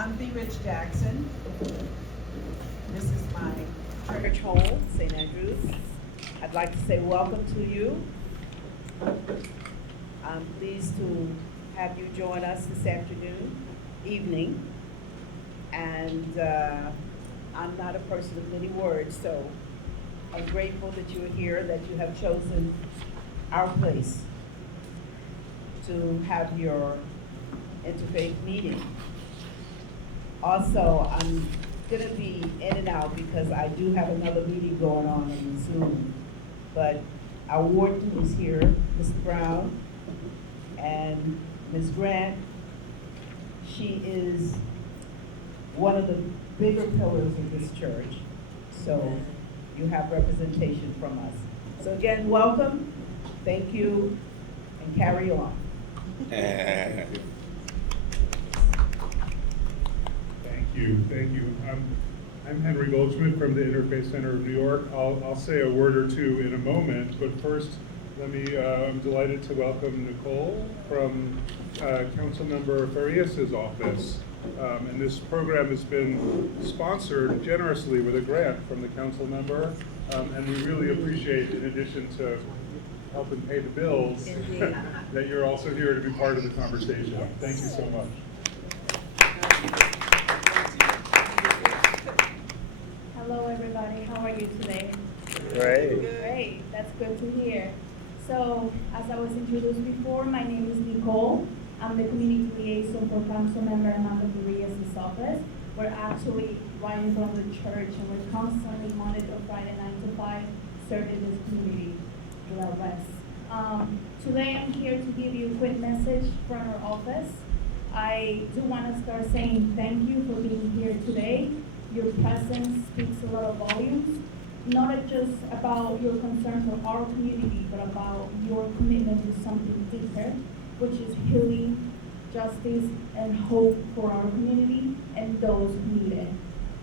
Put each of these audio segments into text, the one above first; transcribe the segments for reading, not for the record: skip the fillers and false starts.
I'm B. Rich Jackson. This is my church home, St. Andrews. I'd like to say welcome to you. I'm pleased to have you join us this evening. And I'm not a person of many words, so I'm grateful that you're here, that you have chosen our place to have your interfaith meeting. Also, I'm going to be in and out because I do have another meeting going on in Zoom. But our warden is here, Mr. Brown, and Ms. Grant. She is one of the bigger pillars of this church. So you have representation from us. So again, welcome, thank you, and carry on. Thank you. I'm Henry Goldschmidt from the Interfaith Center of New York. I'll say a word or two in a moment, but first, I'm delighted to welcome Nicole from Councilmember Farías' office. And this program has been sponsored generously with a grant from the council member, and we really appreciate, in addition to helping pay the bills, that you're also here to be part of the conversation. Yes. Thank you so much. Hello, everybody. How are you today? Great. Great. That's good to hear. So, as I was introduced before, my name is Nicole. I'm the community liaison for Councilmember Amanda Farías' office. We're actually right in front of the church, and we're constantly monitored Friday 9 to 5, serving this community with our best. Today, I'm here to give you a quick message from our office. I do want to start saying thank you for being here today. Your presence speaks a lot of volumes, not just about your concern for our community, but about your commitment to something deeper, which is healing, justice, and hope for our community and those who need it.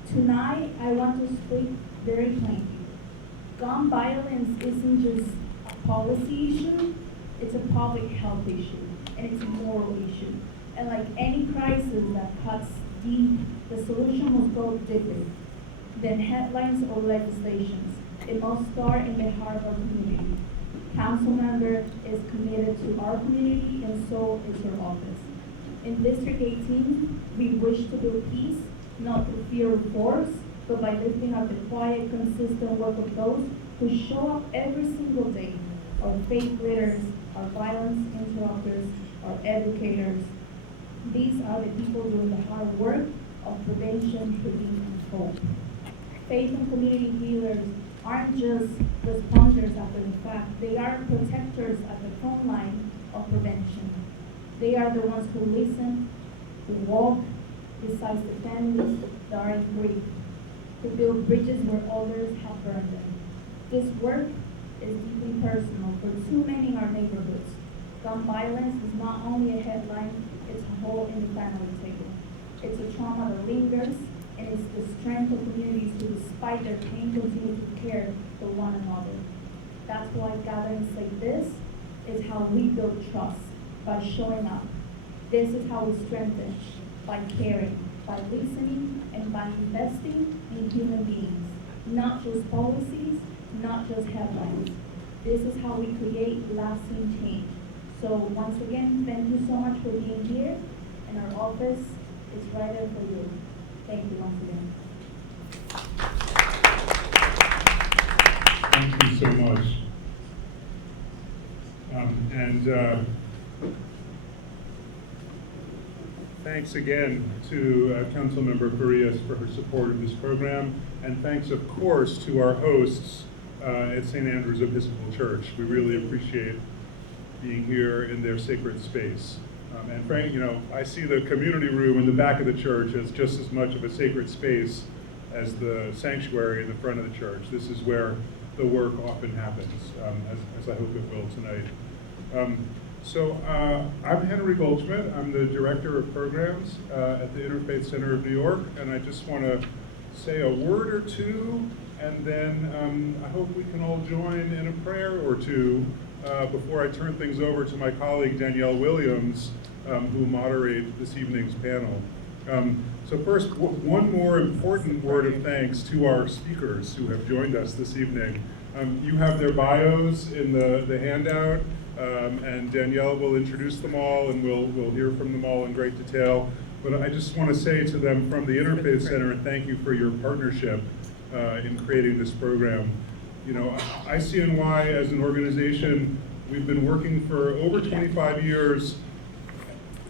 Tonight, I want to speak very plainly. Gun violence isn't just a policy issue, it's a public health issue, and it's a moral issue. And like any crisis that cuts deep, the solution must go deeper than headlines or legislations. It must start in the heart of our community. Councilmember is committed to our community, and so is her office. In District 18, we wish to build peace, not through fear or force, but by lifting up the quiet, consistent work of those who show up every single day. Our faith leaders, our violence interrupters, our educators. These are the people doing the hard work of prevention, relief, and hope. Faith and community healers aren't just responders after the fact. They are protectors at the front line of prevention. They are the ones who listen, who walk beside the families that are in grief, who build bridges where others have burned them. This work is deeply personal for too many in our neighborhoods. Gun violence is not only a headline, it's a hole in the family table. It's a trauma that lingers, and it's the strength of communities who, despite their pain, continue to care for one another. That's why gatherings like this is how we build trust, by showing up. This is how we strengthen, by caring, by listening, and by investing in human beings. Not just policies, not just headlines. This is how we create lasting change. So once again, thank you so much for being here, and our office is right there for you. Thank you once again. Thank you so much. Thanks again to Councilmember Farías for her support of this program, and thanks, of course, to our hosts at St. Andrew's Episcopal Church. We really appreciate being here in their sacred space. And Frank, I see the community room in the back of the church as just as much of a sacred space as the sanctuary in the front of the church. This is where the work often happens, as I hope it will tonight. I'm Henry Goldschmidt. I'm the Director of Programs at the Interfaith Center of New York, and I just want to say a word or two, and then I hope we can all join in a prayer or two before I turn things over to my colleague Danielle Williams, who will moderate this evening's panel. So first, one more important word of thanks to our speakers who have joined us this evening. You have their bios in the handout, and Danielle will introduce them all, and we'll hear from them all in great detail. But I just want to say to them from the Interfaith Center, thank you for your partnership in creating this program. You know, ICNY as an organization, we've been working for over 25 years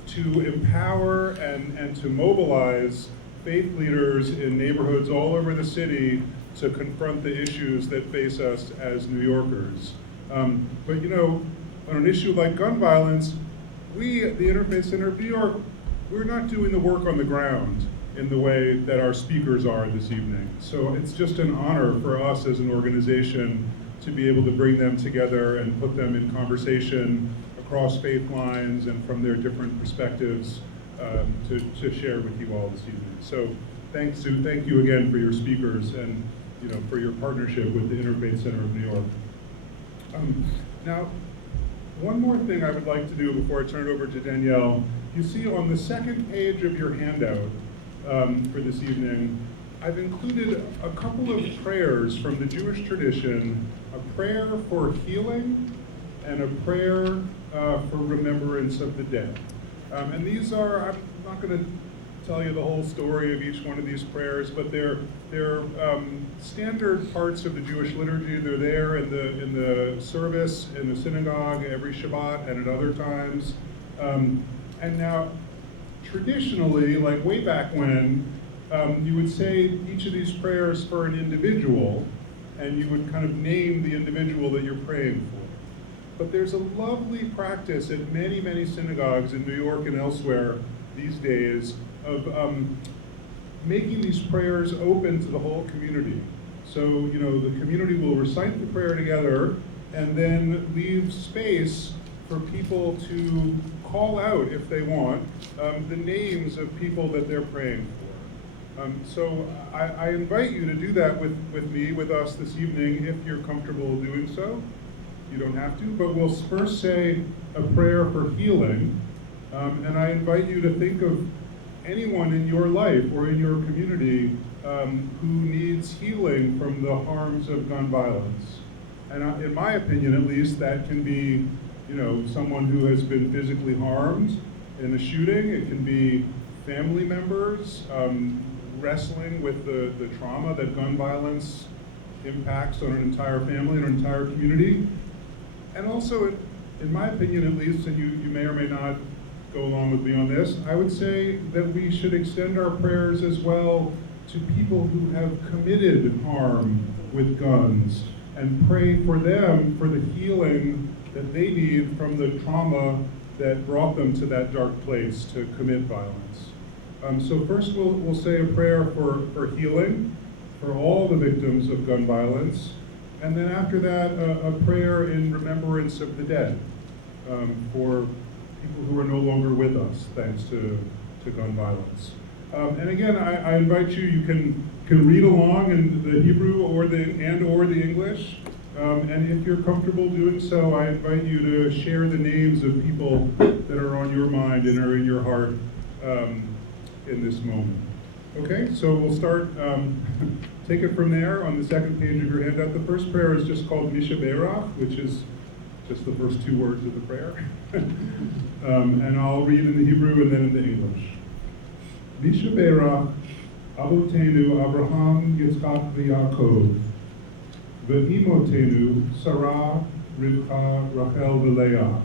to empower and to mobilize faith leaders in neighborhoods all over the city to confront the issues that face us as New Yorkers. But you know, on an issue like gun violence, we at the Interfaith Center of New York, we're not doing the work on the ground in the way that our speakers are this evening. So it's just an honor for us as an organization to be able to bring them together and put them in conversation across faith lines and from their different perspectives to share with you all this evening. So thank you again for your speakers and for your partnership with the Interfaith Center of New York. Now, one more thing I would like to do before I turn it over to Danielle. You see on the second page of your handout for this evening, I've included a couple of prayers from the Jewish tradition, a prayer for healing and a prayer for remembrance of the dead. And these are, I'm not going to tell you the whole story of each one of these prayers, but they're standard parts of the Jewish liturgy. They're there in the service, in the synagogue, every Shabbat and at other times. And now, traditionally, like way back when, you would say each of these prayers for an individual, and you would kind of name the individual that you're praying for. But there's a lovely practice at many, many synagogues in New York and elsewhere these days of making these prayers open to the whole community. So, the community will recite the prayer together and then leave space for people to call out, if they want, the names of people that they're praying for. So I invite you to do that with us this evening, if you're comfortable doing so. You don't have to, but we'll first say a prayer for healing, and I invite you to think of anyone in your life or in your community who needs healing from the harms of gun violence. And in my opinion, at least, that can be, someone who has been physically harmed in a shooting. It can be family members wrestling with the trauma that gun violence impacts on an entire family and an entire community. And also, in my opinion at least, and you may or may not go along with me on this, I would say that we should extend our prayers as well to people who have committed harm with guns and pray for them for the healing that they need from the trauma that brought them to that dark place to commit violence. So first we'll say a prayer for healing for all the victims of gun violence. And then after that, a prayer in remembrance of the dead for people who are no longer with us, thanks to gun violence. And again, I invite you can read along in the Hebrew or the English. And if you're comfortable doing so, I invite you to share the names of people that are on your mind and are in your heart in this moment. Okay, so we'll start. Take it from there on the second page of your handout. The first prayer is just called Misha Beirach, which is just the first two words of the prayer. And I'll read in the Hebrew and then in the English. Misha Beirach, Avotenu, Abraham, Yitzchak, v'Yaakov, v'imotenu, Sarah, Rivka, Rachel, v'Leah.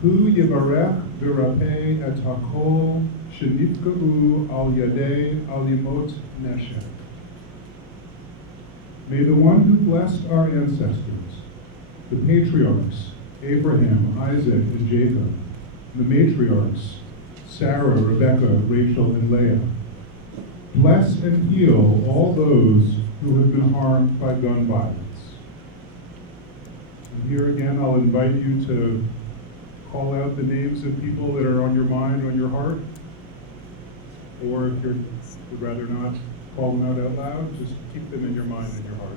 Hu yivarech v'rapeh et hakol shenifka'u al yadei alimot neshek. May the one who blessed our ancestors, the patriarchs, Abraham, Isaac, and Jacob, the matriarchs, Sarah, Rebecca, Rachel, and Leah, bless and heal all those who have been harmed by gun violence. And here again, I'll invite you to call out the names of people that are on your mind, on your heart, or if you would rather not call them out loud, just keep them in your mind and your heart.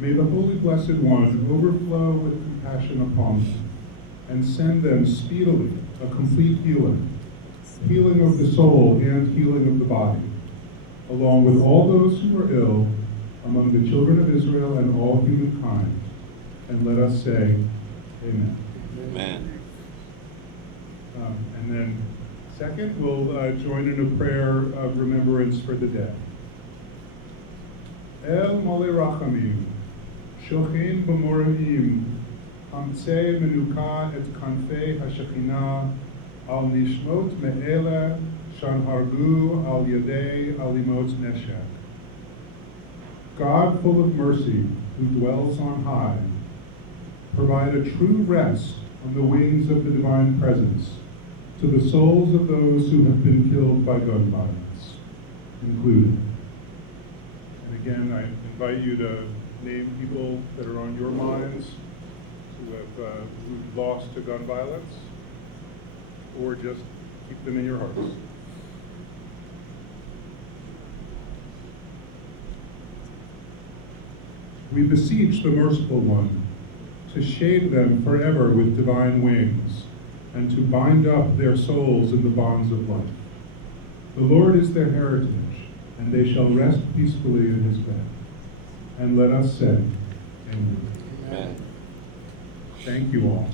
May the Holy Blessed One overflow with compassion upon them and send them speedily a complete healing of the soul and healing of the body, along with all those who are ill among the children of Israel and all humankind. And let us say, Amen. Amen. And then second, we'll join in a prayer of remembrance for the dead. El Mole Rachamim, Shochin B'Moraim, Hamtzei Menuka et Kanfei HaShekhinah, Al Nishmot Me'ela Shanhargu Al Yadei Alimot Neshek. God full of mercy, who dwells on high, provide a true rest on the wings of the divine presence to the souls of those who have been killed by gun violence, included. And again, I invite you to name people that are on your minds who've lost to gun violence, or just keep them in your hearts. We beseech the Merciful One to shade them forever with divine wings and to bind up their souls in the bonds of life. The Lord is their heritage, and they shall rest peacefully in his bed. And let us say, Amen. Amen. Thank you all.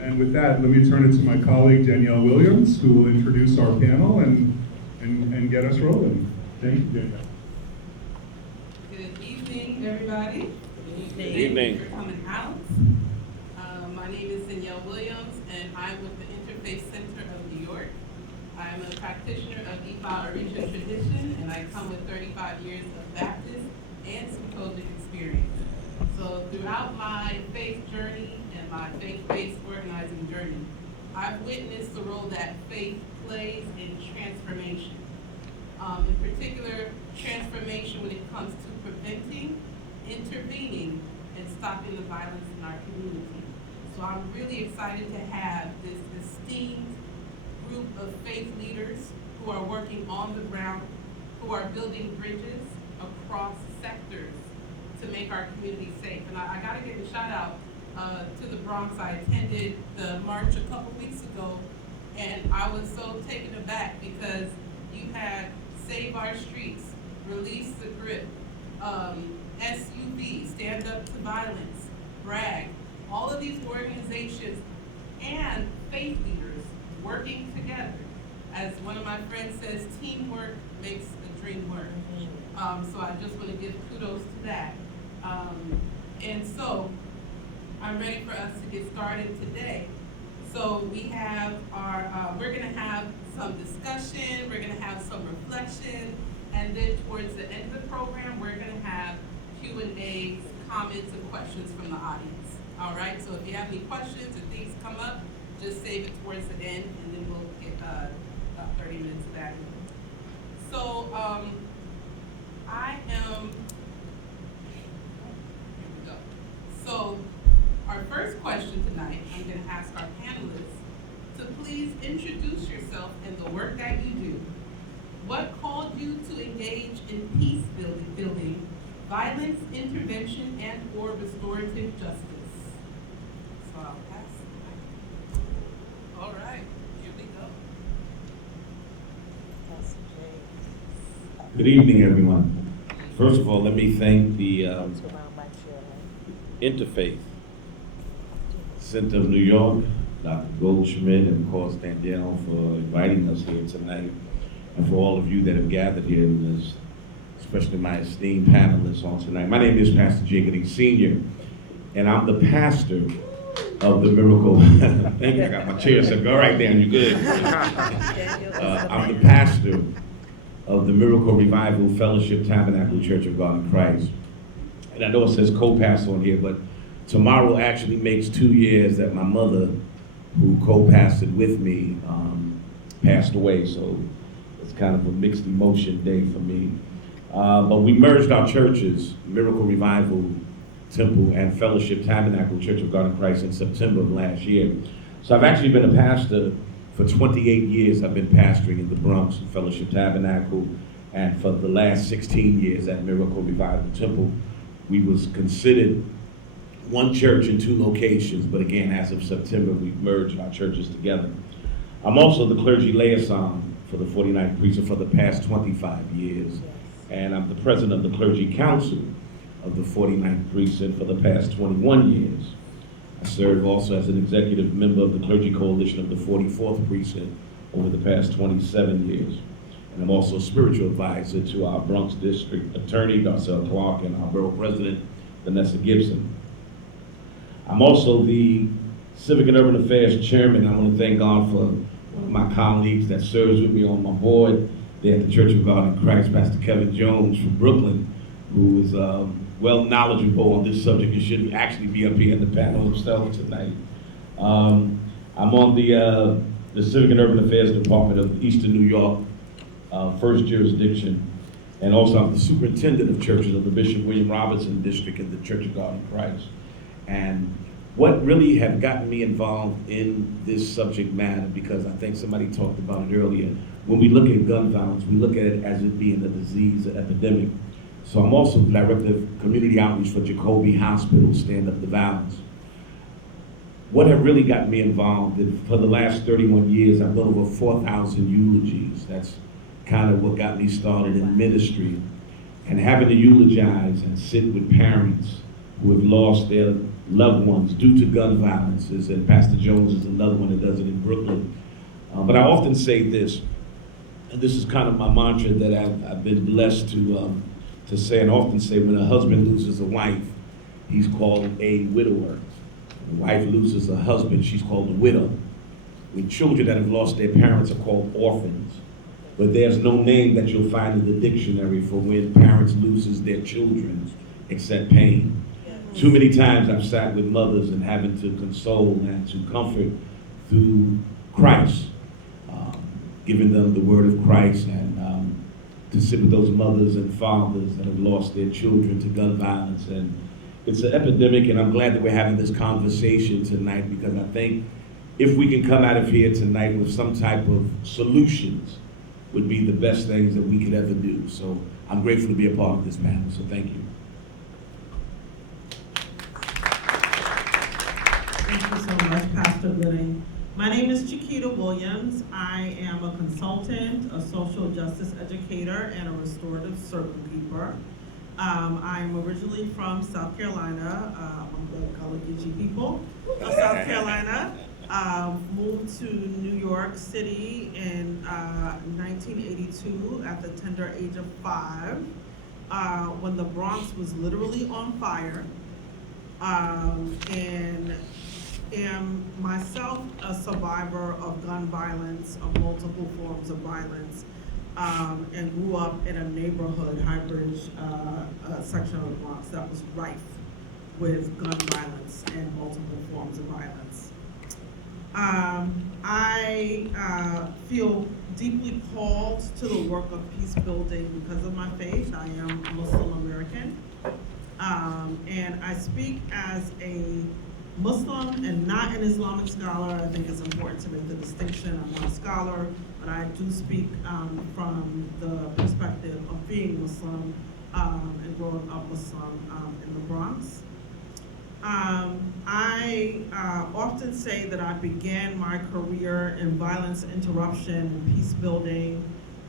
And with that, let me turn it to my colleague, Danielle Williams, who will introduce our panel and get us rolling. Thank you, Danielle. Good evening, everybody. Good evening. Thank you for coming out. My name is Danielle Williams, and I'm with the Interfaith Center of New York. I'm a practitioner of Ifa Orisha tradition, and I come with 35 years of Baptist and some COGIC experience. So throughout my faith journey and my faith-based organizing journey, I've witnessed the role that faith plays in transformation. In particular, transformation when it comes to preventing, intervening, and stopping the violence in our community. So I'm really excited to have this esteemed group of faith leaders who are working on the ground, who are building bridges across sectors to make our community safe. And I gotta give a shout out to the Bronx. I attended the march a couple weeks ago, and I was so taken aback because you had Save Our Streets, Release the Grip, SUV, Stand Up to Violence, BRAG, all of these organizations and faith leaders working together. As one of my friends says, teamwork makes the dream work. So I just want to give kudos to that. And so I'm ready for us to get started today. So we have we're going to have some discussion, we're going to have some reflection, and then towards the end of the program, we're going to have Q&As, comments, and questions from the audience. All right, so if you have any questions or things come up, just save it towards the end, and then we'll get about 30 minutes of that. So I am, here we go. So our first question tonight, I'm going to ask our panelists to please introduce yourself and the work that you do. What called you to engage in peace building, violence intervention, and or restorative justice? So I'll pass the mic. All right, here we go. Good evening, everyone. First of all, let me thank the Interfaith Center of New York, Dr. Goldschmidt, and of course Danielle for inviting us here tonight, and for all of you that have gathered here, and especially my esteemed panelists on tonight. My name is Pastor Chiquita Sr., and I'm the pastor of the Miracle. Thank you, I got my chair set. All right, Dan, you good? I'm the pastor of the Miracle Revival Fellowship Tabernacle Church of God in Christ. And I know it says co-pastor on here, but tomorrow actually makes 2 years that my mother, who co-pastored with me, passed away. So it's kind of a mixed emotion day for me. But we merged our churches, Miracle Revival Temple and Fellowship Tabernacle Church of God in Christ, in September of last year. So I've actually been a pastor for 28 years. I've been pastoring in the Bronx Fellowship Tabernacle, and for the last 16 years at Miracle Revival Temple. we was considered one church in 2 locations, but again, as of September, we've merged our churches together. I'm also the clergy liaison for the 49th Precinct for the past 25 years, and I'm the president of the Clergy Council of the 49th Precinct for the past 21 years. I serve also as an executive member of the Clergy Coalition of the 44th Precinct over the past 27 years. And I'm also a spiritual advisor to our Bronx District Attorney, Darcel Clark, and our Borough President, Vanessa Gibson. I'm also the Civic and Urban Affairs Chairman. I want to thank God for one of my colleagues that serves with me on my board there at the Church of God in Christ, Pastor Kevin Jones from Brooklyn, who is well knowledgeable on this subject and should actually be up here in the panel himself tonight. I'm on the Civic and Urban Affairs Department of Eastern New York, First Jurisdiction, and also I'm the Superintendent of Churches of the Bishop William Robertson District in the Church of God in Christ. And what really have gotten me involved in this subject matter, because I think somebody talked about it earlier, when we look at gun violence, we look at it as it being a disease, an epidemic. So I'm also the Director of Community Outreach for Jacoby Hospital, Stand Up to Violence. What have really got me involved, for the last 31 years, I've done over 4,000 eulogies. That's kind of what got me started in ministry. And having to eulogize and sit with parents who have lost their loved ones due to gun violences, and Pastor Jones is another one that does it in Brooklyn. But I often say this, and this is kind of my mantra that I've been blessed to say, and often say, when a husband loses a wife, he's called a widower. When a wife loses a husband, she's called a widow. When children that have lost their parents are called orphans. But there's no name that you'll find in the dictionary for when parents loses their children except pain. Too many times I've sat with mothers and having to console and to comfort through Christ, giving them the word of Christ, and to sit with those mothers and fathers that have lost their children to gun violence. And it's an epidemic, and I'm glad that we're having this conversation tonight, because I think if we can come out of here tonight with some type of solutions, would be the best things that we could ever do. So I'm grateful to be a part of this panel, so thank you. Thank you so much, Pastor Gooding. My name is Chiquita Williams. I am a consultant, a social justice educator, and a restorative circle keeper. I'm originally from South Carolina. I'm the Gullah-Geechee people of South Carolina. Moved to New York City in 1982 at the tender age of 5, when the Bronx was literally on fire, and am myself a survivor of gun violence, of multiple forms of violence, and grew up in a neighborhood, Highbridge section of the Bronx, that was rife with gun violence and multiple forms of violence. I feel deeply called to the work of peace building because of my faith. I am Muslim American, and I speak as a Muslim and not an Islamic scholar. I think it's important to make the distinction. I'm not a scholar, but I do speak from the perspective of being Muslim and growing up Muslim in the Bronx. I often say that I began my career in violence interruption and peace building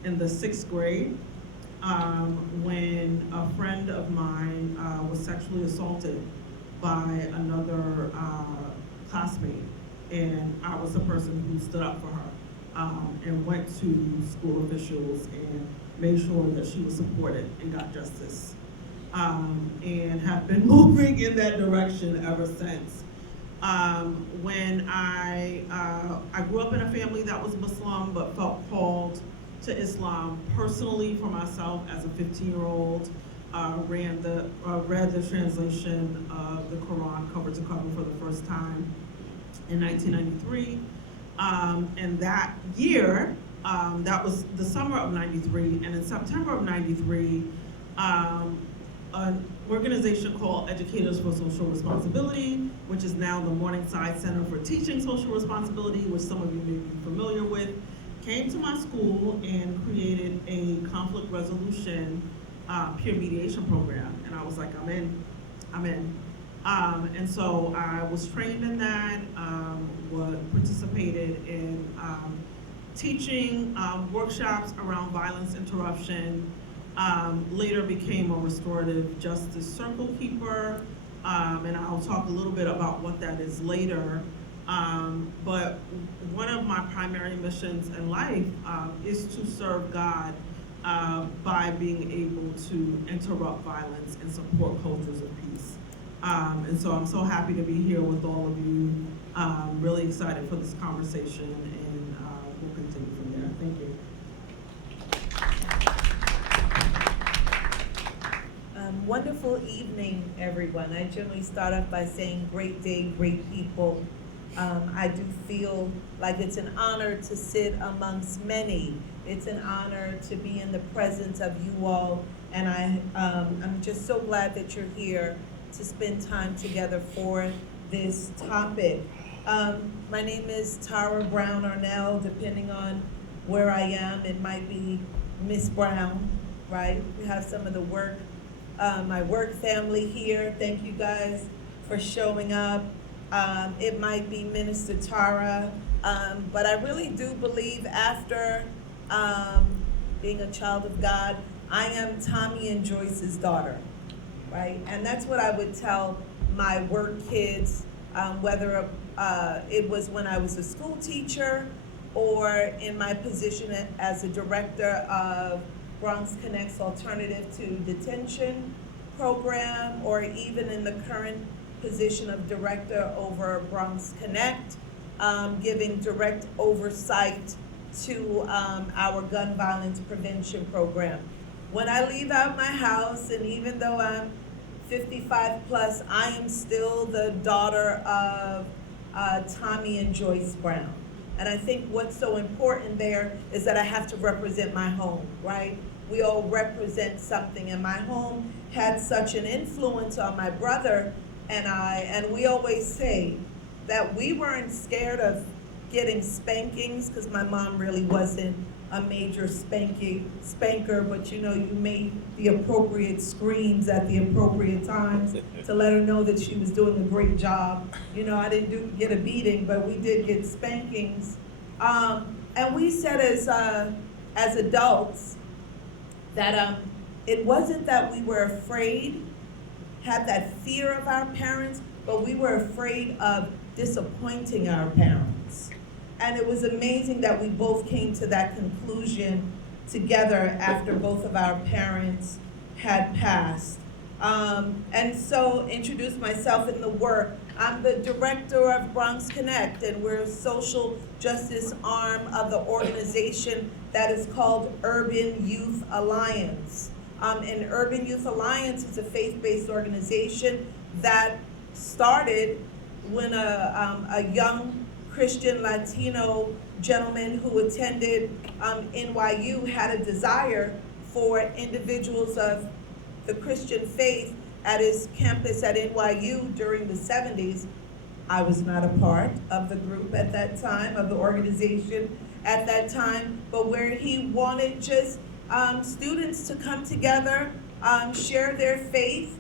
in the 6th grade when a friend of mine was sexually assaulted by another classmate, and I was the person who stood up for her and went to school officials and made sure that she was supported and got justice. And have been moving in that direction ever since. When I grew up in a family that was Muslim, but felt called to Islam personally for myself as a 15-year-old. Read the translation of the Quran cover to cover for the first time in 1993. And that year, that was the summer of 93, and in September of 93, an organization called Educators for Social Responsibility, which is now the Morningside Center for Teaching Social Responsibility, which some of you may be familiar with, came to my school and created a conflict resolution peer mediation program. And I was like, I'm in. And so I was trained in that, participated in teaching workshops around violence interruption, later became a restorative justice circle keeper, and I'll talk a little bit about what that is later. But one of my primary missions in life is to serve God by being able to interrupt violence and support cultures of peace. And so I'm so happy to be here with all of you. Really excited for this conversation, and we'll continue from there. Thank you. Wonderful evening, everyone. I generally start off by saying great day, great people. I do feel like it's an honor to sit amongst many. It's an honor to be in the presence of you all, and I'm just so glad that you're here to spend time together for this topic. My name is Tara Brown-Arnell. Depending on where I am, it might be Miss Brown, right? We have some of the my work family here. Thank you guys for showing up. It might be Minister Tara, but I really do believe after being a child of God, I am Tommy and Joyce's daughter, right? And that's what I would tell my work kids, whether it was when I was a school teacher or in my position as a director of BronxConnect's Alternative to Detention program, or even in the current position of director over BronxConnect, giving direct oversight to our gun violence prevention program. When I leave out my house, and even though I'm 55 plus, I am still the daughter of Tommy and Joyce Brown. And I think what's so important there is that I have to represent my home, right? We all represent something, and my home had such an influence on my brother and I, and we always say that we weren't scared of getting spankings, because my mom really wasn't a major spanker, but you know, you made the appropriate screams at the appropriate times to let her know that she was doing a great job. You know, I didn't get a beating, but we did get spankings. And we said as adults that it wasn't that we were afraid, had that fear of our parents, but we were afraid of disappointing our parents. And it was amazing that we both came to that conclusion together after both of our parents had passed. And so introduce myself in the work. I'm the director of BronxConnect, and we're a social justice arm of the organization that is called Urban Youth Alliance. And Urban Youth Alliance is a faith-based organization that started when a young Christian Latino gentleman who attended NYU had a desire for individuals of the Christian faith at his campus at NYU during the 70s. I was not a part of the group at that time, of the organization at that time, but where he wanted just students to come together, share their faith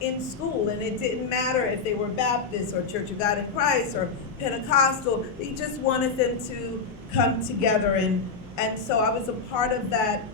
in school. And it didn't matter if they were Baptist or Church of God in Christ or Pentecostal. He just wanted them to come together. And so I was a part of that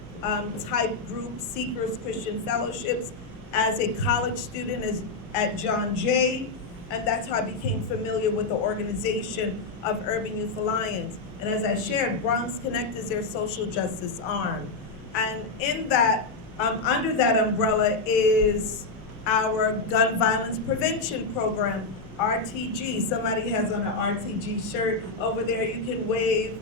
type group, Seekers Christian Fellowships, as a college student at John Jay. And that's how I became familiar with the organization of Urban Youth Alliance. And as I shared, BronxConnect is their social justice arm. And in that, under that umbrella is our gun violence prevention program, RTG. Somebody has on an RTG shirt over there, you can wave.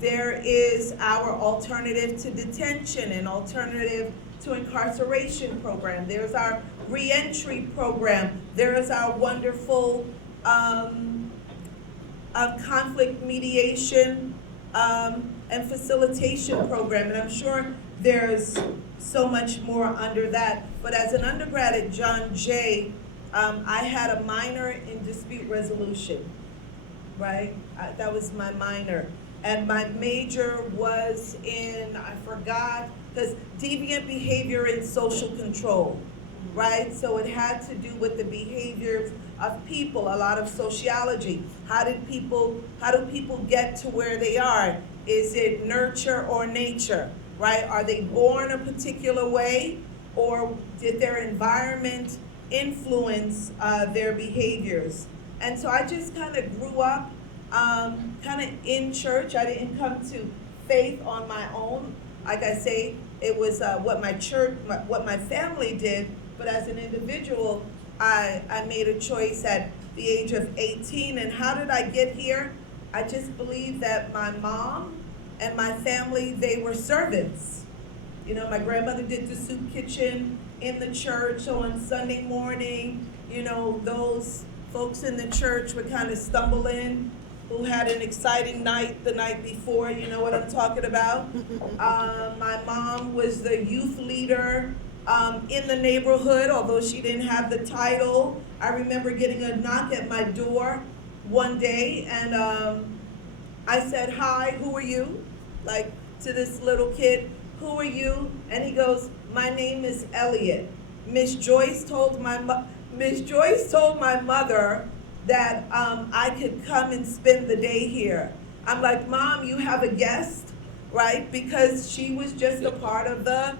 There is our Alternative to Detention and Alternative to Incarceration program. There's our reentry program. There is our wonderful conflict mediation and facilitation program. And I'm sure there's so much more under that. But as an undergrad at John Jay, I had a minor in dispute resolution, right? That was my minor. And my major was in, I forgot, because deviant behavior in social control, right? So it had to do with the behaviors of people, a lot of sociology. How do people get to where they are? Is it nurture or nature, right? Are they born a particular way, or did their environment influence their behaviors? And so I just kind of grew up kind of in church. I didn't come to faith on my own. Like I say, it was what my family did, but as an individual, I made a choice at the age of 18. And how did I get here? I just believe that my mom and my family, they were servants. You know, my grandmother did the soup kitchen in the church, so on Sunday morning, you know, those folks in the church would kind of stumble in who had an exciting night the night before, you know what I'm talking about. My mom was the youth leader in the neighborhood, although she didn't have the title. I remember getting a knock at my door one day, and I said, "Hi, who are you?" Like, to this little kid, "Who are you?" And he goes, "My name is Elliot. Miss Joyce told my mother that I could come and spend the day here." I'm like, "Mom, you have a guest," right? Because she was just a part of the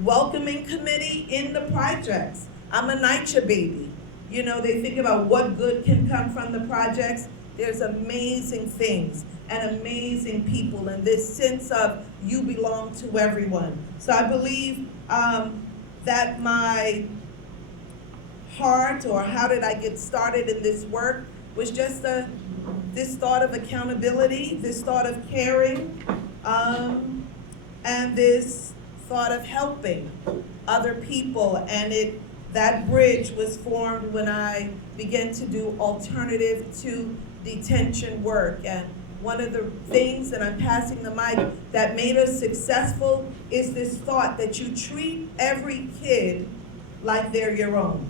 welcoming committee in the projects. I'm a NYCHA baby. You know, they think about what good can come from the projects. There's amazing things and amazing people, and this sense of you belong to everyone. So I believe that my heart, or how did I get started in this work, was just this thought of accountability, this thought of caring, and this thought of helping other people. And that bridge was formed when I began to do alternative to detention work. And one of the things, and I'm passing the mic, that made us successful is this thought that you treat every kid like they're your own.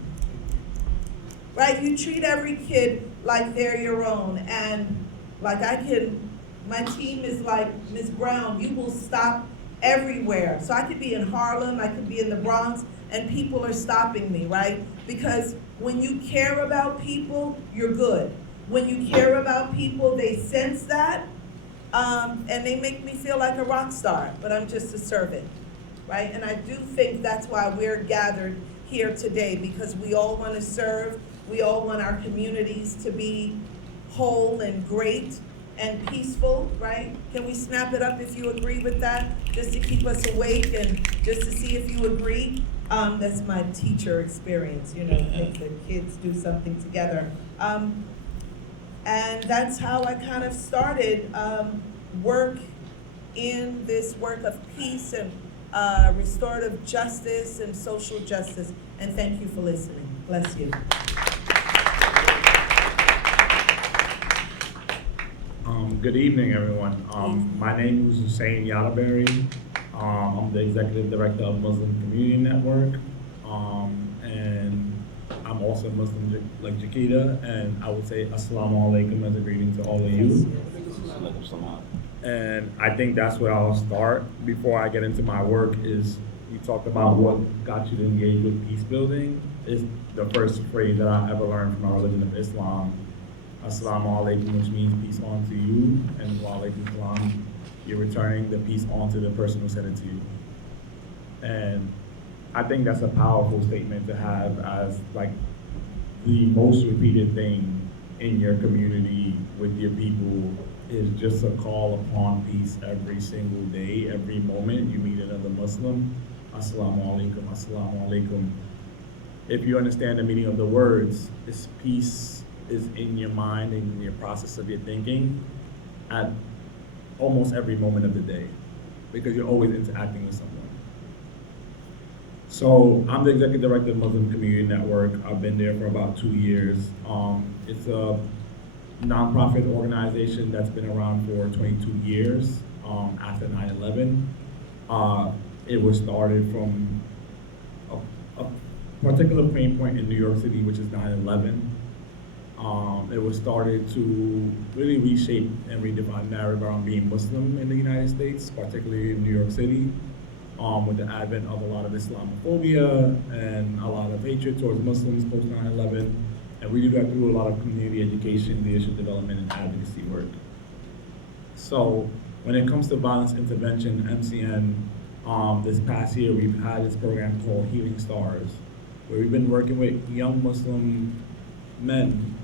Right? You treat every kid like they're your own. And like my team is like, "Ms. Brown, you will stop everywhere." So I could be in Harlem, I could be in the Bronx, and people are stopping me, right? Because when you care about people, you're good. When you care about people, they sense that, and they make me feel like a rock star, but I'm just a servant, right? And I do think that's why we're gathered here today, because we all want to serve. We all want our communities to be whole and great and peaceful, right? Can we snap it up if you agree with that? Just to keep us awake and just to see if you agree. That's my teacher experience, you know, make the kids do something together. And that's how I kind of started work in this work of peace and restorative justice and social justice. And thank you for listening. Bless you. Good evening, everyone. My name is Husein Yatabarry. I'm the Executive Director of Muslim Community Network. And I'm also Muslim like Chiquita, and I would say Assalamu alaikum as a greeting to all of you. And I think that's where I'll start. Before I get into my work, is you talked about what got you to engage with peace building. Is the first phrase that I ever learned from our religion of Islam. Assalamu alaikum, which means peace on to you, and wa alaikum salam, you're returning the peace on to the person who said it to you. And I think that's a powerful statement to have as like the most repeated thing in your community with your people, is just a call upon peace every single day, every moment you meet another Muslim. Assalamu alaikum, assalamu alaikum. If you understand the meaning of the words, it's peace is in your mind and in your process of your thinking at almost every moment of the day, because you're always interacting with someone. So I'm the Executive Director of Muslim Community Network. I've been there for about 2 years. It's a nonprofit organization that's been around for 22 years after 9/11. It was started from a particular pain point in New York City, which is 9/11. It was started to really reshape and redefine the narrative around being Muslim in the United States, particularly in New York City. with the advent of a lot of Islamophobia and a lot of hatred towards Muslims post 9/11. And we do that through a lot of community education, leadership development, and advocacy work. So when it comes to violence intervention, MCN, this past year we've had this program called Healing Stars, where we've been working with young Muslim men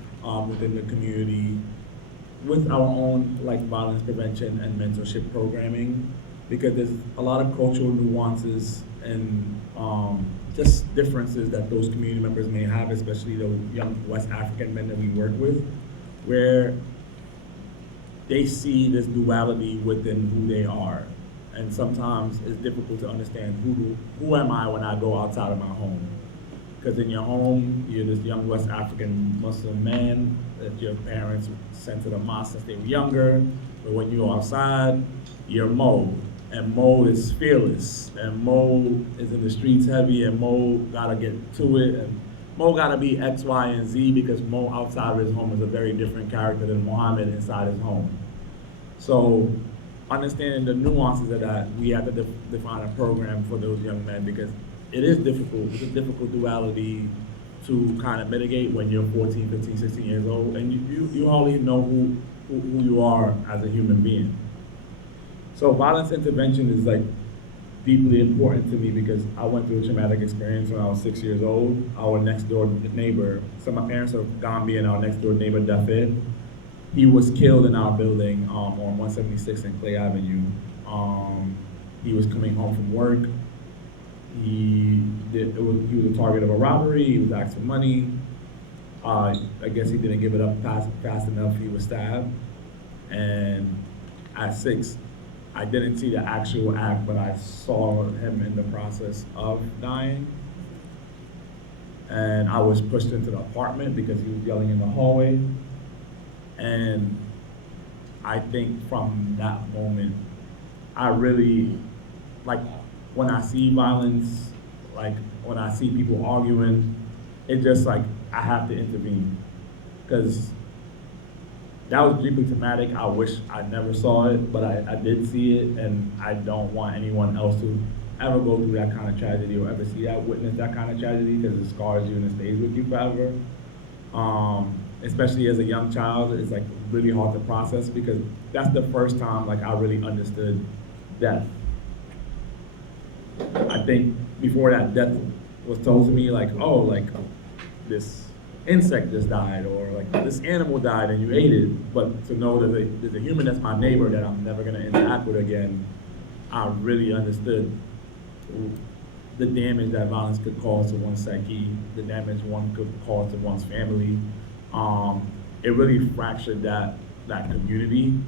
within the community with our own like violence prevention and mentorship programming, because there's a lot of cultural nuances and just differences that those community members may have, especially the young West African men that we work with, where they see this duality within who they are. And sometimes it's difficult to understand who am I when I go outside of my home. Because in your home, you're this young West African Muslim man that your parents sent to the mosque since they were younger. But when you go outside, you're Mo. And Mo is fearless. And Mo is in the streets heavy, and Mo gotta get to it. And Mo gotta be X, Y, and Z, because Mo outside of his home is a very different character than Muhammad inside his home. So understanding the nuances of that, we have to define a program for those young men, because it is difficult. It's a difficult duality to kind of mitigate when you're 14, 15, 16 years old, and you hardly know who you are as a human being. So violence intervention is like deeply important to me, because I went through a traumatic experience when I was 6 years old. Our next door neighbor, so my parents are Gambian, our next door neighbor, Dafe, he was killed in our building on 176 and Clay Avenue. He was coming home from work. He was a target of a robbery. He was asked for money. I guess he didn't give it up fast enough. He was stabbed. And at 6, I didn't see the actual act, but I saw him in the process of dying. And I was pushed into the apartment because he was yelling in the hallway. And I think from that moment, I really, like, when I see violence, like when I see people arguing, it just like, I have to intervene. Because that was deeply traumatic. I wish I never saw it, but I did see it, and I don't want anyone else to ever go through that kind of tragedy or ever see that, witness that kind of tragedy, because it scars you and it stays with you forever. Especially as a young child, it's like really hard to process, because that's the first time like I really understood death. I think before that, death was told to me like, oh, like this insect just died, or like this animal died and you ate it. But to know that there's a human that's my neighbor that I'm never gonna interact with again, I really understood the damage that violence could cause to one's psyche, the damage one could cause to one's family. It really fractured that community,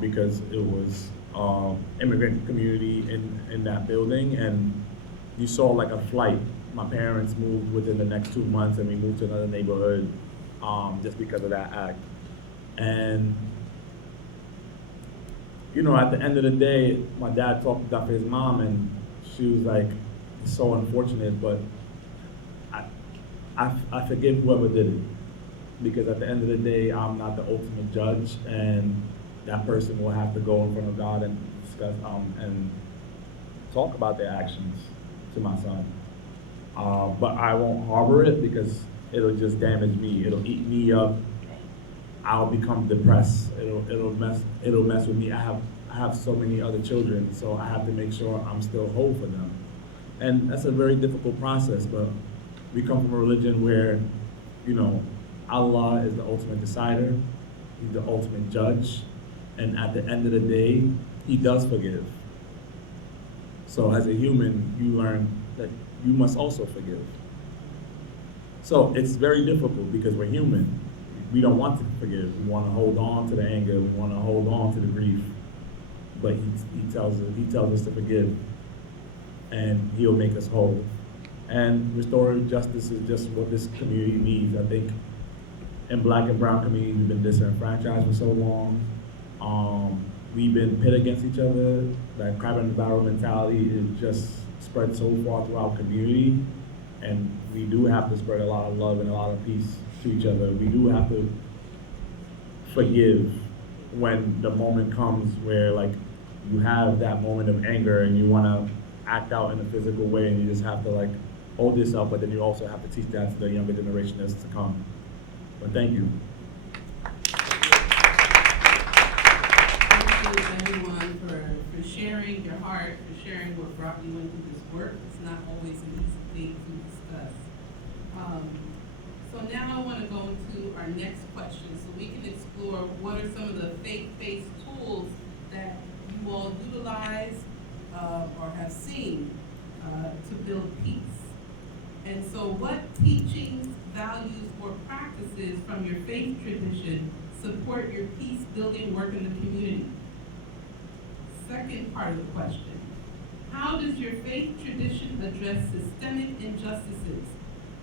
because it was immigrant community in that building, and you saw like a flight. My parents moved within the next 2 months, and we moved to another neighborhood just because of that act. And you know, at the end of the day, my dad talked to his mom, and she was like, "It's so unfortunate, but I forgive whoever did it, because at the end of the day, I'm not the ultimate judge, and that person will have to go in front of God and discuss and talk about their actions to my son. But I won't harbor it, because it'll just damage me. It'll eat me up. I'll become depressed. It'll mess with me. I have so many other children, so I have to make sure I'm still whole for them. And that's a very difficult process, but we come from a religion where, you know, Allah is the ultimate decider. He's the ultimate judge. And at the end of the day, he does forgive. So as a human, you learn that you must also forgive. So it's very difficult, because we're human. We don't want to forgive. We want to hold on to the anger. We want to hold on to the grief. But he tells us to forgive, and he'll make us whole. And restorative justice is just what this community needs. I think in Black and brown communities, we've been disenfranchised for so long. We've been pit against each other. That crab in the barrel mentality is just spread so far through our community. And we do have to spread a lot of love and a lot of peace to each other. We do have to forgive when the moment comes where like you have that moment of anger and you wanna act out in a physical way, and you just have to like hold yourself, but then you also have to teach that to the younger generation that's to come. But thank you. Thank you everyone for sharing your heart, for sharing what brought you into this work. It's not always an easy thing to discuss. So now I want to go into our next question so we can explore what are some of the faith-based tools that you all utilize or have seen to build peace. And so what teachings, values, or practices from your faith tradition support your peace-building work in the community? Second part of the question, how does your faith tradition address systemic injustices,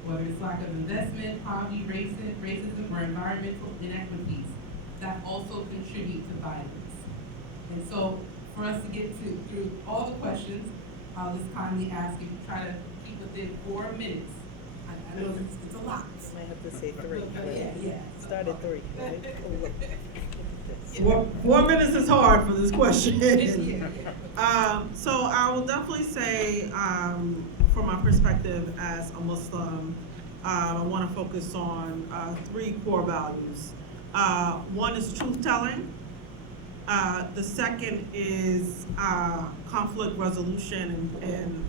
whether it's lack of investment, poverty, racism, or environmental inequities that also contribute to violence? And so for us to get through all the questions, I'll just kindly ask you to try to keep within 4 minutes. I know it's a lot. Might have to say 3. Yeah. Start at 3. 4 minutes is hard for this question. Yeah. So I will definitely say, from my perspective as a Muslim, I want to focus on 3 core values. One is truth-telling. The second is conflict resolution and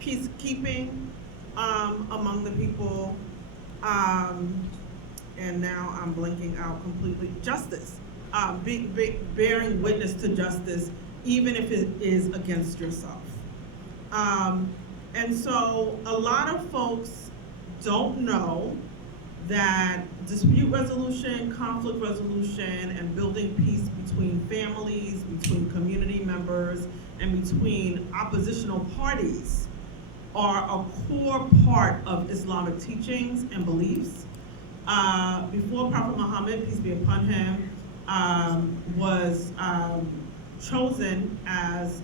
peacekeeping among the people. And now I'm blanking out completely. Justice, bearing witness to justice, even if it is against yourself. And so a lot of folks don't know that dispute resolution, conflict resolution, and building peace between families, between community members, and between oppositional parties are a core part of Islamic teachings and beliefs. Before Prophet Muhammad, peace be upon him, was chosen as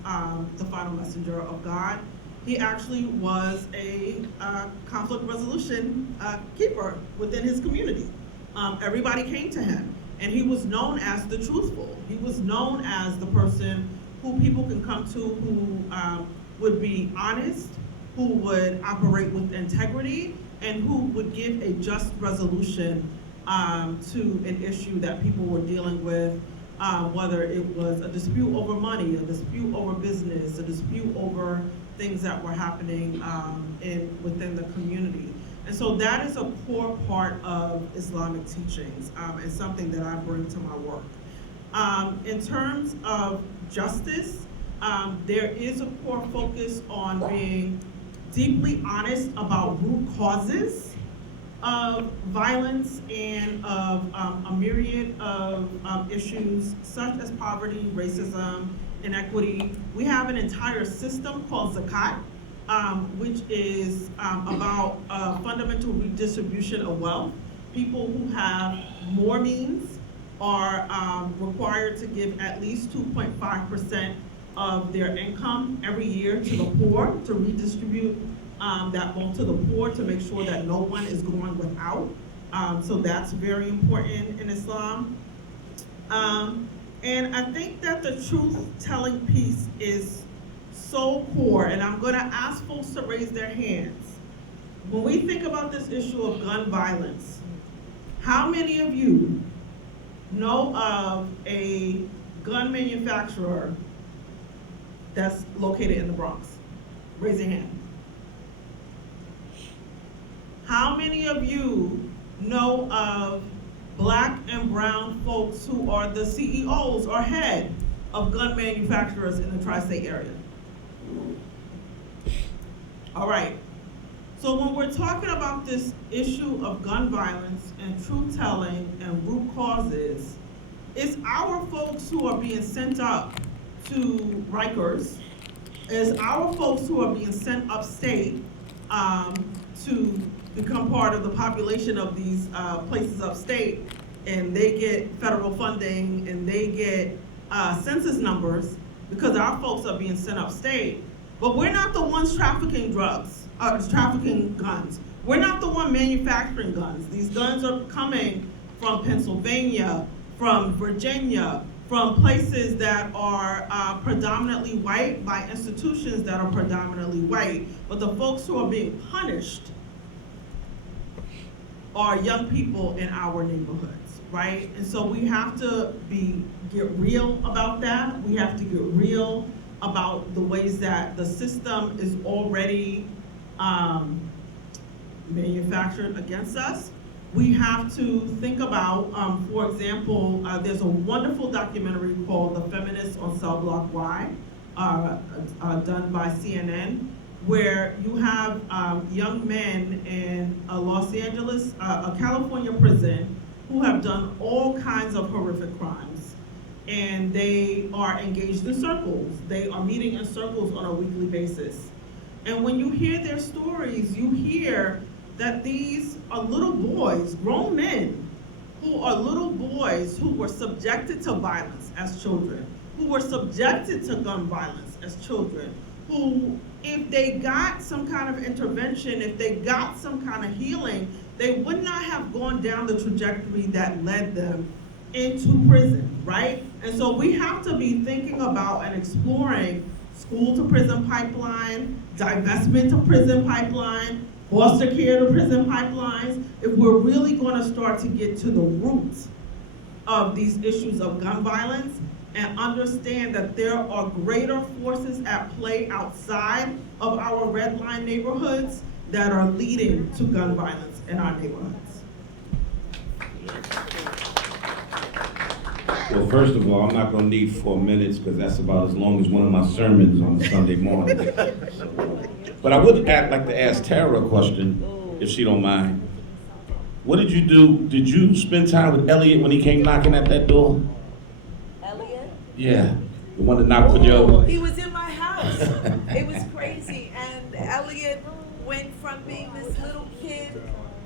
the final messenger of God, he actually was a conflict resolution keeper within his community. Everybody came to him, and he was known as the truthful. He was known as the person who people can come to who would be honest, who would operate with integrity, and who would give a just resolution to an issue that people were dealing with, whether it was a dispute over money, a dispute over business, a dispute over things that were happening within the community. And so that is a core part of Islamic teachings and something that I bring to my work. In terms of justice, there is a core focus on being deeply honest about root causes of violence and of a myriad of issues such as poverty, racism, inequity. We have an entire system called zakat, which is about fundamental redistribution of wealth. People who have more means are required to give at least 2.5% of their income every year to the poor, to redistribute that wealth to the poor, to make sure that no one is going without. So that's very important in Islam. And I think that the truth-telling piece is so core, and I'm gonna ask folks to raise their hands. When we think about this issue of gun violence, how many of you know of a gun manufacturer that's located in the Bronx? Raise your hand. How many of you know of Black and brown folks who are the CEOs or head of gun manufacturers in the tri-state area? All right. So when we're talking about this issue of gun violence and truth-telling and root causes, it's our folks who are being sent up to Rikers, it's our folks who are being sent upstate to become part of the population of these places upstate, and they get federal funding and they get census numbers because our folks are being sent upstate. But we're not the ones trafficking drugs, trafficking guns. We're not the one manufacturing guns. These guns are coming from Pennsylvania, from Virginia, from places that are predominantly white by institutions that are predominantly white, but the folks who are being punished are young people in our neighborhoods, right? And so we have to get real about that. We have to get real about the ways that the system is already manufactured against us. We have to think about, for example, there's a wonderful documentary called The Feminists on Cell Block Y, done by CNN, where you have young men in Los Angeles, a California prison, who have done all kinds of horrific crimes. And they are engaged in circles. They are meeting in circles on a weekly basis. And when you hear their stories, you hear that these are little boys, grown men, who are little boys who were subjected to violence as children, who were subjected to gun violence as children, who, if they got some kind of intervention, if they got some kind of healing, they would not have gone down the trajectory that led them into prison, right? And so we have to be thinking about and exploring school to prison pipeline, divestment to prison pipeline, foster care to prison pipelines, if we're really gonna start to get to the roots of these issues of gun violence and understand that there are greater forces at play outside of our red line neighborhoods that are leading to gun violence in our neighborhoods. Well, first of all, I'm not gonna need 4 minutes because that's about as long as one of my sermons on a Sunday morning. But I would like to ask Tara a question, if she don't mind. What did you do? Did you spend time with Elliot when he came knocking at that door? Elliot? Yeah, the one that knocked on your... He was in my house. It was crazy. And Elliot went from being this little kid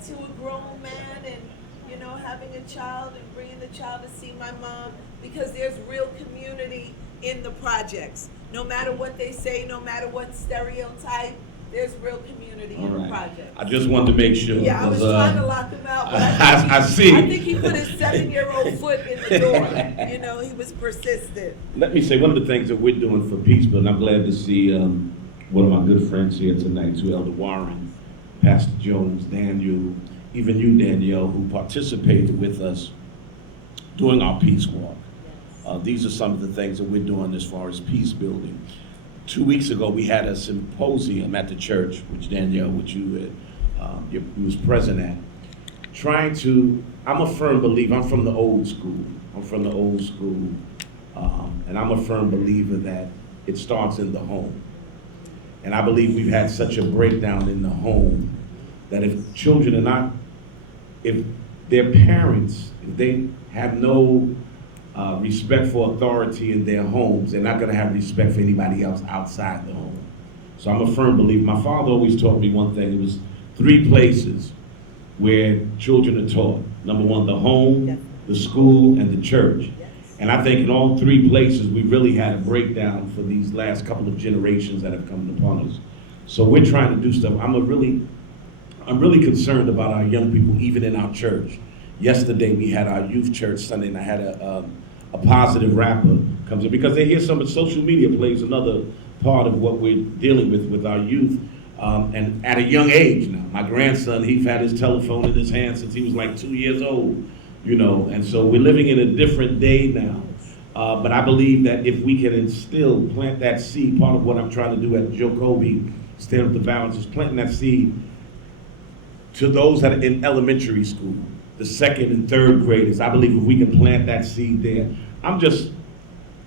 to a grown man and, you know, having a child and bringing the child to see my mom, because there's real community in the projects. No matter what they say, no matter what stereotype, there's real community in the project. I just wanted to make sure. Yeah, I was trying to lock him out, but I see. I think he put his 7-year-old foot in the door. You know, he was persistent. Let me say, one of the things that we're doing for Peace Building, I'm glad to see one of my good friends here tonight, too, Elder Warren, Pastor Jones, Danielle, even you, Danielle, who participated with us during our Peace Walk. These are some of the things that we're doing as far as peace building. 2 weeks ago, we had a symposium at the church, which Danielle, which you was present at, trying to, I'm a firm believer, I'm from the old school, and I'm a firm believer that it starts in the home. And I believe we've had such a breakdown in the home that if children are not, if their parents, if they have no respect for authority in their homes, they're not gonna have respect for anybody else outside the home. So I'm a firm believer. My father always taught me one thing. It was 3 places where children are taught. Number 1, the home, the school, and the church. And I think in all 3 places, we really had a breakdown for these last couple of generations that have come upon us. So we're trying to do stuff. I'm really concerned about our young people, even in our church. Yesterday, we had our youth church Sunday, and I had a positive rapper comes in, because they hear some of social media plays another part of what we're dealing with our youth. And at a young age now, my grandson, he's had his telephone in his hand since he was like 2 years old, you know, and so we're living in a different day now. But I believe that if we can plant that seed, part of what I'm trying to do at Jacoby, Stand Up to Balance, is planting that seed to those that are in elementary school, the 2nd and 3rd graders. I believe if we can plant that seed there,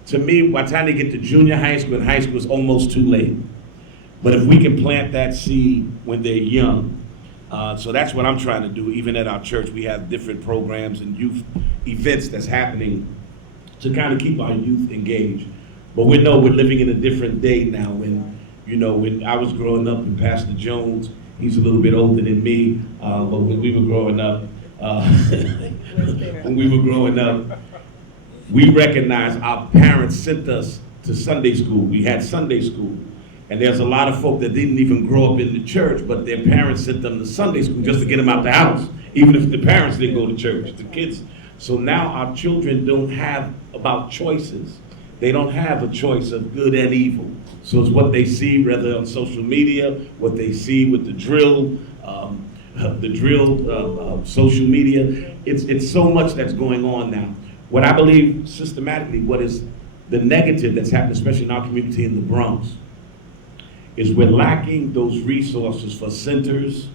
to me, by the time they get to junior high school and high school, it's almost too late. But if we can plant that seed when they're young, so that's what I'm trying to do. Even at our church, we have different programs and youth events that's happening to kind of keep our youth engaged. But we know we're living in a different day now. When I was growing up, and Pastor Jones, he's a little bit older than me, but when we were growing up, we recognized our parents sent us to Sunday school. We had Sunday school. And there's a lot of folk that didn't even grow up in the church, but their parents sent them to Sunday school just to get them out the house, even if the parents didn't go to church. The kids So now our children don't have about choices. They don't have a choice of good and evil. So it's what they see, whether on social media, what they see with the drill social media. It's so much that's going on now. What I believe systematically, what is the negative that's happened, especially in our community in the Bronx, is we're lacking those resources for centers,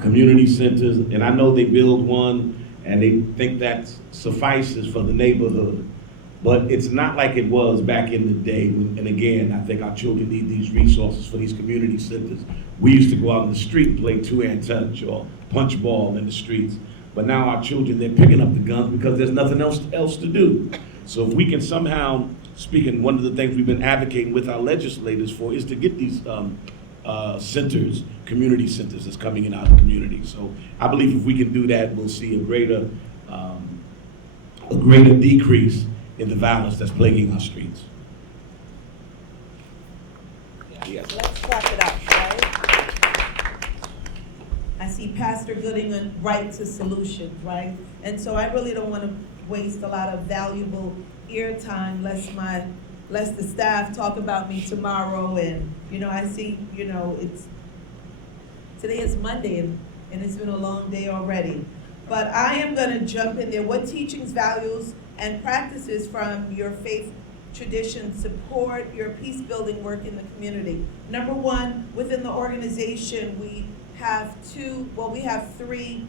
community centers, and I know they build one and they think that suffices for the neighborhood. But it's not like it was back in the day. And again, I think our children need these resources for these community centers. We used to go out in the street and play two-hand touch or punch ball in the streets. But now our children, they're picking up the guns because there's nothing else to do. So if we can somehow, speaking, one of the things we've been advocating with our legislators for is to get these centers, community centers that's coming in our community. So I believe if we can do that, we'll see a greater decrease in the violence that's plaguing our streets. Yes. Let's clap it up, right? I see Pastor Gooding on right to solutions, right? And so I really don't want to waste a lot of valuable airtime lest the staff talk about me tomorrow. And, I see, today is Monday and it's been a long day already. But I am going to jump in there. What teachings, values, and practices from your faith tradition support your peace-building work in the community? Number one, within the organization, we have three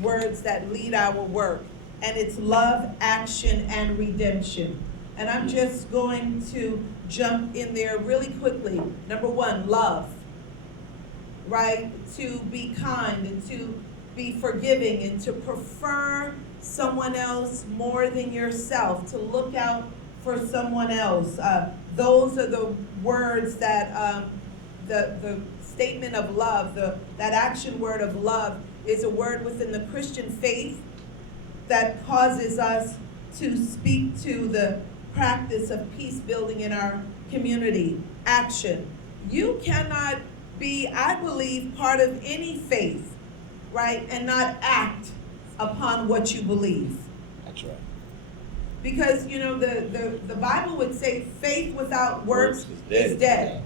words that lead our work, and it's love, action, and redemption. And I'm just going to jump in there really quickly. Number one, love, right? To be kind and to be forgiving and to prefer someone else more than yourself, to look out for someone else. Those are the words that the statement of love, that action word of love is a word within the Christian faith that causes us to speak to the practice of peace building in our community. Action. You cannot be, I believe, part of any faith, right, and not act upon what you believe. That's right. Because, the Bible would say faith without works is dead.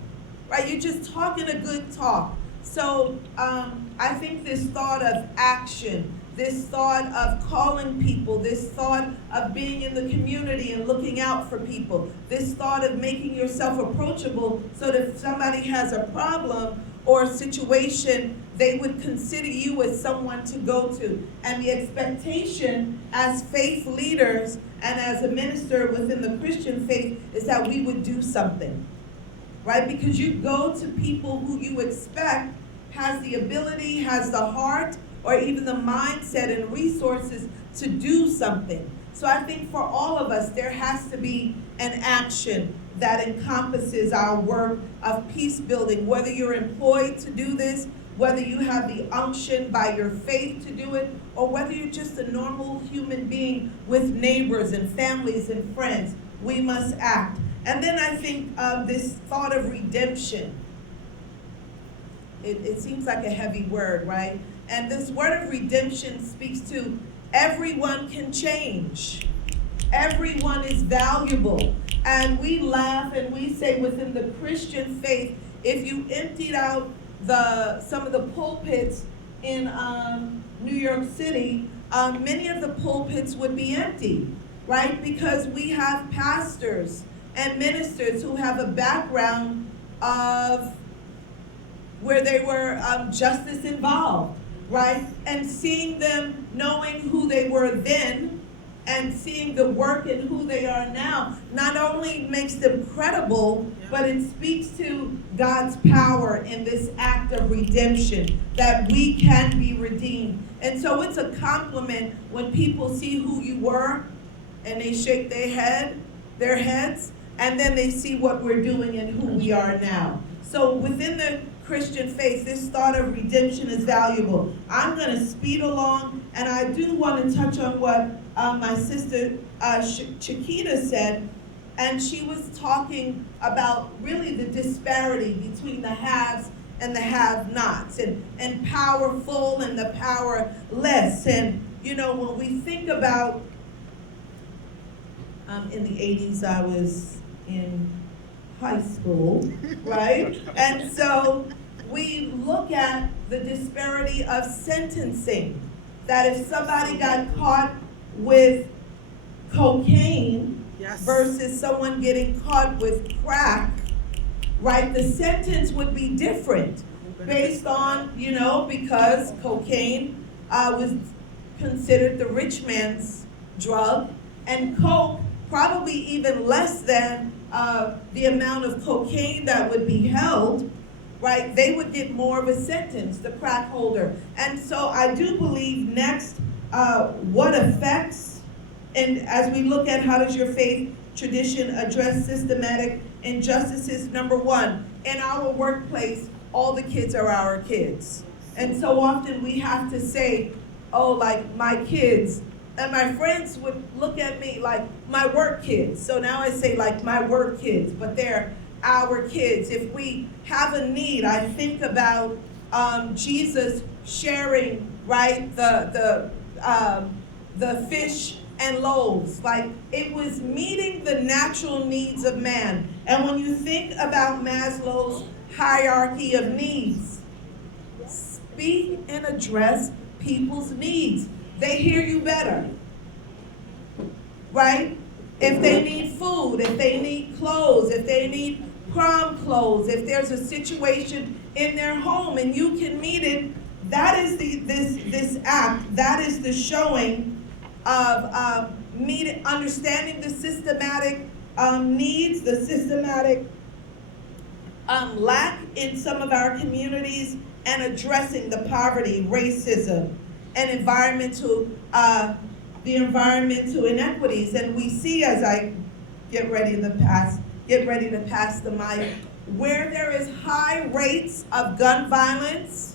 Right? You're just talking a good talk. So I think this thought of action, this thought of calling people, this thought of being in the community and looking out for people, this thought of making yourself approachable so that if somebody has a problem or a situation, they would consider you as someone to go to. And the expectation as faith leaders and as a minister within the Christian faith is that we would do something, right? Because you go to people who you expect has the ability, has the heart, or even the mindset and resources to do something. So I think for all of us, there has to be an action that encompasses our work of peace building, whether you're employed to do this, whether you have the unction by your faith to do it, or whether you're just a normal human being with neighbors and families and friends, we must act. And then I think this thought of redemption, it seems like a heavy word, right? And this word of redemption speaks to everyone can change. Everyone is valuable. And we laugh and we say within the Christian faith, if you emptied out some of the pulpits in New York City, many of the pulpits would be empty, right? Because we have pastors and ministers who have a background of where they were justice involved, right? And seeing them, knowing who they were then, and seeing the work and who they are now, not only makes them credible, but it speaks to God's power in this act of redemption, that we can be redeemed. And so it's a compliment when people see who you were and they shake their heads, and then they see what we're doing and who we are now. So within the Christian faith, this thought of redemption is valuable. I'm going to speed along, and I do want to touch on what my sister Chiquita said, and she was talking about really the disparity between the haves and the have-nots, and powerful and the powerless. And You know, when we think about, in the 80s, I was in high school, right? And so we look at the disparity of sentencing, that if somebody got caught with cocaine versus someone getting caught with crack, right, the sentence would be different based on, you know, because cocaine was considered the rich man's drug, and coke probably even less than the amount of cocaine that would be held, right? They would get more of a sentence, the crack holder. And so I do believe next, what effects, and as we look at how does your faith tradition address systematic injustices, number one, in our workplace, all the kids are our kids. And so often we have to say, oh, like my kids, and my friends would look at me like my work kids. So now I say like my work kids, but they're our kids. If we have a need, I think about Jesus sharing, right, the fish and loaves. Like, it was meeting the natural needs of man. And when you think about Maslow's hierarchy of needs, speak and address people's needs. They hear you better, right? If they need food, if they need clothes, if they need prom clothes, if there's a situation in their home and you can meet it, that is this act, that is the showing of understanding the systematic needs, the systematic lack in some of our communities, and addressing the poverty, racism, and the environmental inequities. And we see, as I get ready to pass the mic, where there is high rates of gun violence,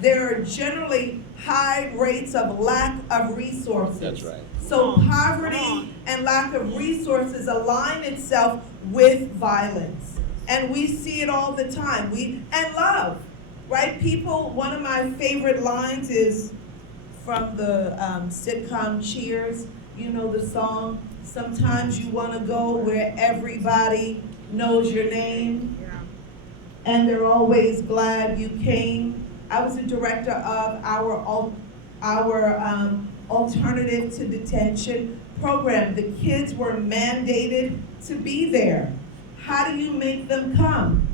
there are generally high rates of lack of resources. That's right. So poverty and lack of resources align itself with violence. And we see it all the time. And love, right? People, one of my favorite lines is from the sitcom Cheers. You know the song, sometimes you want to go where everybody knows your name, and they're always glad you came. I was a director of our alternative to detention program. The kids were mandated to be there. How do you make them come?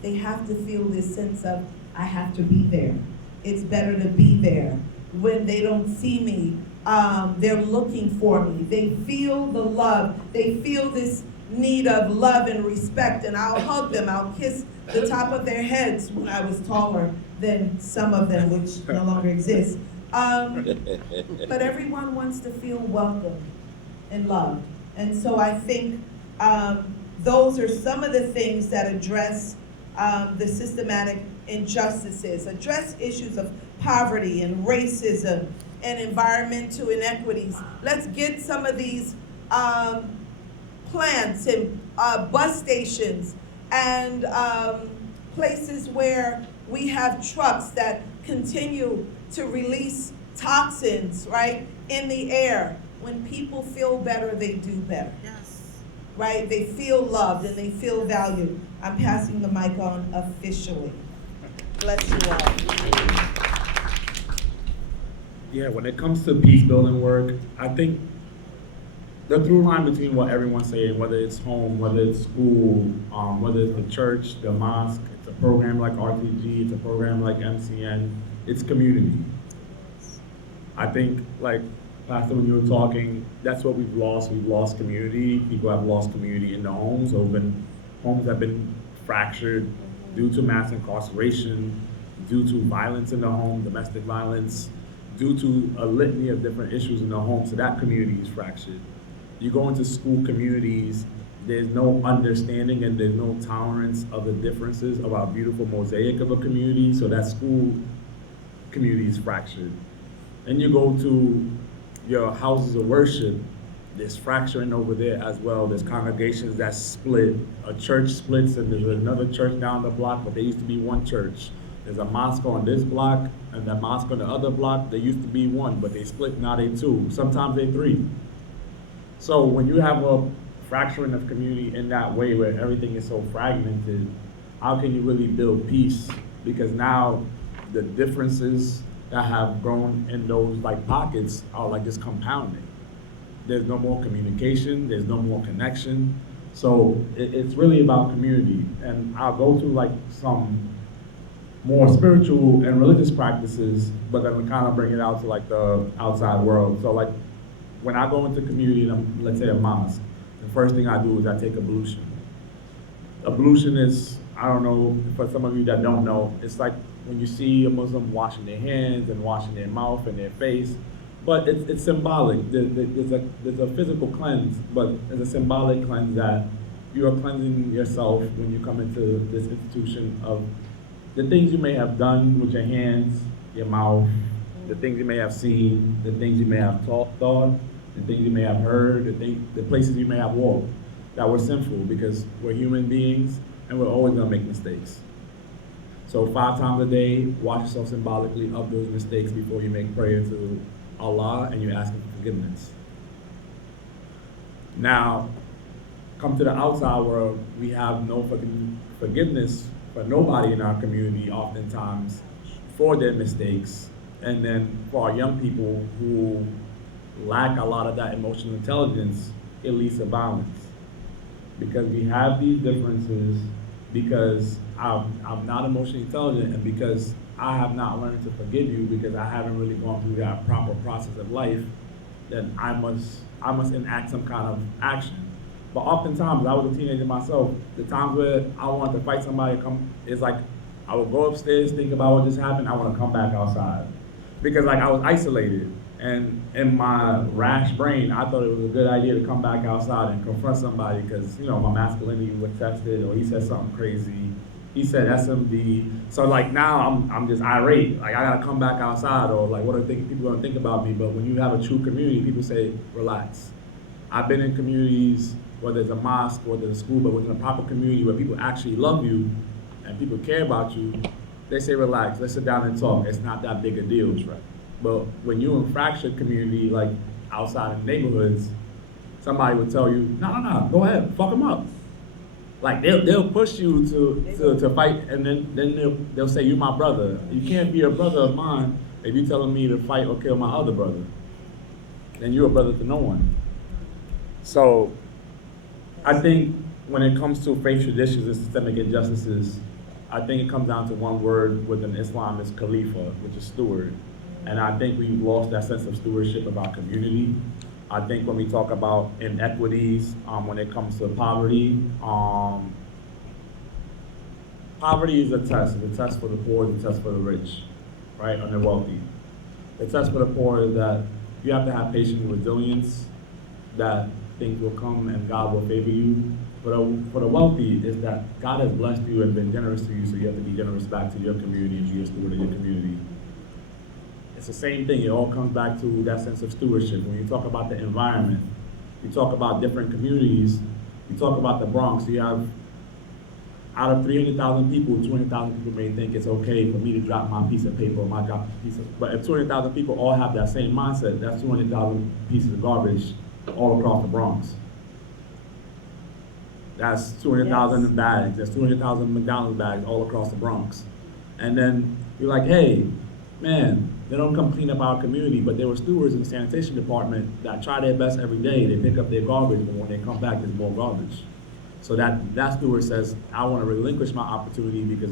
They have to feel this sense of, I have to be there. It's better to be there. When they don't see me, they're looking for me. They feel the love. They feel this need of love and respect, and I'll hug them. I'll kiss the top of their heads when I was taller than some of them, which no longer exist. But everyone wants to feel welcome and loved. And so I think those are some of the things that address the systematic injustices, address issues of poverty and racism and environmental inequities. Let's get some of these plants and bus stations and places where we have trucks that continue to release toxins, right, in the air. When people feel better, they do better. Yes. Right? They feel loved and they feel valued. I'm passing the mic on officially. Bless you all. Yeah, when it comes to peace building work, I think the through line between what everyone's saying, whether it's home, whether it's school, whether it's the church, the mosque, it's a program like RTG, it's a program like MCN, it's community. I think, like, Pastor, when you were talking, that's what we've lost. We've lost community. People have lost community in the homes. Homes have been fractured due to mass incarceration, due to violence in the home, domestic violence, due to a litany of different issues in the home. So that community is fractured. You go into school communities, there's no understanding and there's no tolerance of the differences of our beautiful mosaic of a community. So that school community is fractured. Then you go to your houses of worship, there's fracturing over there as well. There's congregations that split. A church splits and there's another church down the block, but there used to be one church. There's a mosque on this block and that mosque on the other block. They used to be one, but they split, now they two. Sometimes they three. So when you have a fracturing of community in that way where everything is so fragmented, how can you really build peace? Because now the differences that have grown in those like pockets are like just compounding. There's no more communication, there's no more connection. So it's really about community. And I'll go to like some more spiritual and religious practices, but then we kind of bring it out to like the outside world. So like when I go into community, and I'm, let's say a mosque, the first thing I do is I take ablution. Ablution is, I don't know, for some of you that don't know, it's like when you see a Muslim washing their hands and washing their mouth and their face, but it's symbolic. There's a physical cleanse, but there's a symbolic cleanse that you are cleansing yourself when you come into this institution of the things you may have done with your hands, your mouth, the things you may have seen, the things you may have thought, the things you may have heard, the places you may have walked that were sinful, because we're human beings and we're always gonna make mistakes. So 5 times a day, wash yourself symbolically of those mistakes before you make prayer to Allah and you ask Him for forgiveness. Now, come to the outside world, we have no forgiveness for nobody in our community oftentimes for their mistakes. And then for our young people who lack a lot of that emotional intelligence, it leads to violence. Because we have these differences, because I'm not emotionally intelligent, and because I have not learned to forgive you, because I haven't really gone through that proper process of life, then I must enact some kind of action. But oftentimes, I was a teenager myself, the times where I wanted to fight somebody, it's like I would go upstairs, think about what just happened, I want to come back outside. Because like I was isolated, and in my rash brain, I thought it was a good idea to come back outside and confront somebody because, you know, my masculinity was tested, or he said something crazy, he said SMD. So like now I'm just irate, like I gotta come back outside, or like what are people gonna think about me? But when you have a true community, people say, relax. I've been in communities, whether it's a mosque, whether it's a school, but within a proper community where people actually love you and people care about you, they say, relax, let's sit down and talk. It's not that big a deal. Right. But when you're in fractured community, like outside in neighborhoods, somebody would tell you, no, go ahead, fuck them up. Like they'll push you to fight, and then they'll say, you're my brother. You can't be a brother of mine if you're telling me to fight or kill my other brother. Then you're a brother to no one. So I think when it comes to faith traditions and systemic injustices, I think it comes down to one word within Islam, is khalifa, which is steward. And I think we've lost that sense of stewardship of our community. I think when we talk about inequities, when it comes to poverty, poverty is a test. It's a test for the poor, it's a test for the rich, right, and the wealthy. The test for the poor is that you have to have patience and resilience, that things will come and God will favor you. For the wealthy is that God has blessed you and been generous to you, so you have to be generous back to your community and be a steward of your community. It's the same thing. It all comes back to that sense of stewardship. When you talk about the environment, you talk about different communities, you talk about the Bronx, you have, out of 300,000 people, 200,000 people may think it's okay for me to drop my piece of paper or my drop piece of, but if 200,000 people all have that same mindset, that's 200,000 pieces of garbage all across the Bronx. That's 200,000 bags, that's 200,000 McDonald's bags all across the Bronx. And then you're like, hey, man, they don't come clean up our community, but there were stewards in the sanitation department that try their best every day. They pick up their garbage, but when they come back, there's more garbage. So that steward says, I want to relinquish my opportunity because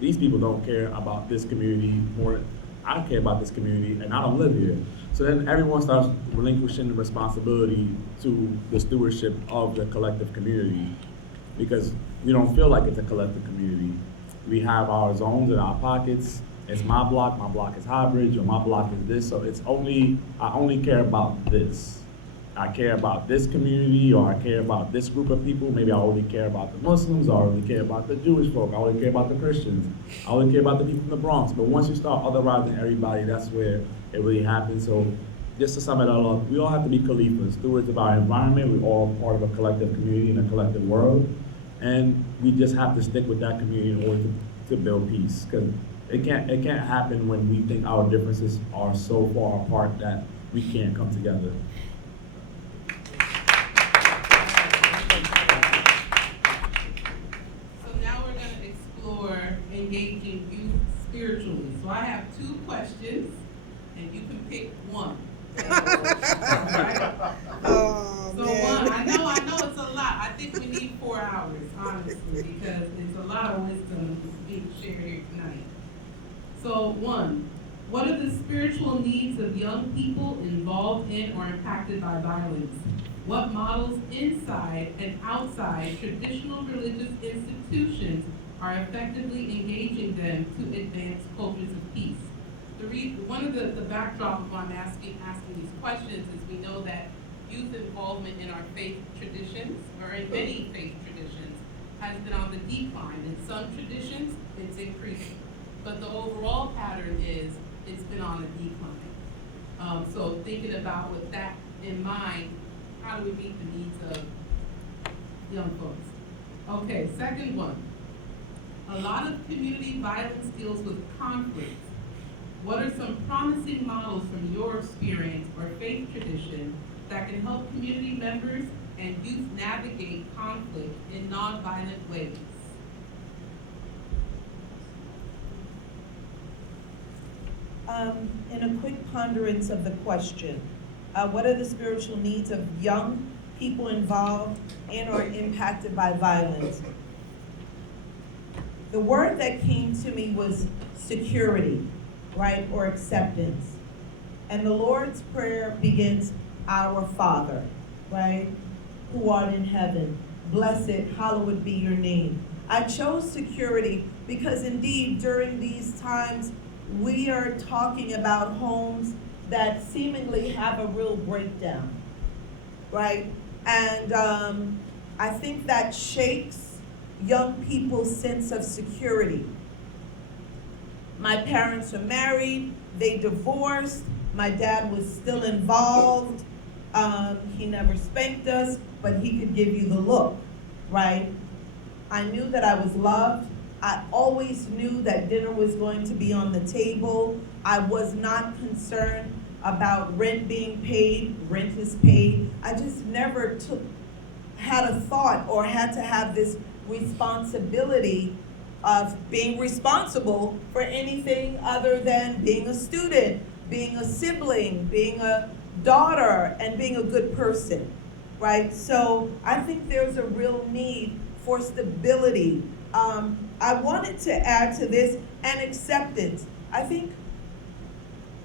these people don't care about this community more than I care about this community, and I don't live here. So then everyone starts relinquishing the responsibility to the stewardship of the collective community, because we don't feel like it's a collective community. We have our zones in our pockets. It's my block is Highbridge, or my block is this, so I only care about this. I care about this community, or I care about this group of people. Maybe I only care about the Muslims, or I only care about the Jewish folk, I only care about the Christians, I only care about the people from the Bronx. But once you start otherizing everybody, that's where it really happens. So just to sum it all up, we all have to be caliphs, stewards of our environment. We're all part of a collective community and a collective world. And we just have to stick with that community in order to build peace. Because It can't happen when we think our differences are so far apart that we can't come together. So now we're gonna explore engaging youth spiritually. So I have 2 questions, and you can pick one. Alright? Oh, So one, I know it's a lot. I think we need 4 hours, honestly, because it's a lot of wisdom being shared here tonight. So one, what are the spiritual needs of young people involved in or impacted by violence? What models inside and outside traditional religious institutions are effectively engaging them to advance cultures of peace? One of the backdrop of why I'm asking these questions is we know that youth involvement in our faith traditions, or in many faith traditions, has been on the decline. In some traditions, it's increasing. But the overall pattern is it's been on a decline. So thinking about with that in mind, how do we meet the needs of young folks? Okay, second one. A lot of community violence deals with conflict. What are some promising models from your experience or faith tradition that can help community members and youth navigate conflict in nonviolent ways? In a quick ponderance of the question, what are the spiritual needs of young people involved in or impacted by violence? The word that came to me was security, right, or acceptance. And the Lord's Prayer begins, Our Father, right, who art in heaven, blessed, hallowed be your name. I chose security because indeed during these times, we are talking about homes that seemingly have a real breakdown, right? And I think that shakes young people's sense of security. My parents are married, they divorced, my dad was still involved. He never spanked us, but he could give you the look, right? I knew that I was loved. I always knew that dinner was going to be on the table. I was not concerned about rent being paid. Rent is paid. I just never had a thought or had to have this responsibility of being responsible for anything other than being a student, being a sibling, being a daughter, and being a good person, right? So I think there's a real need for stability. I wanted to add to this and acceptance. I think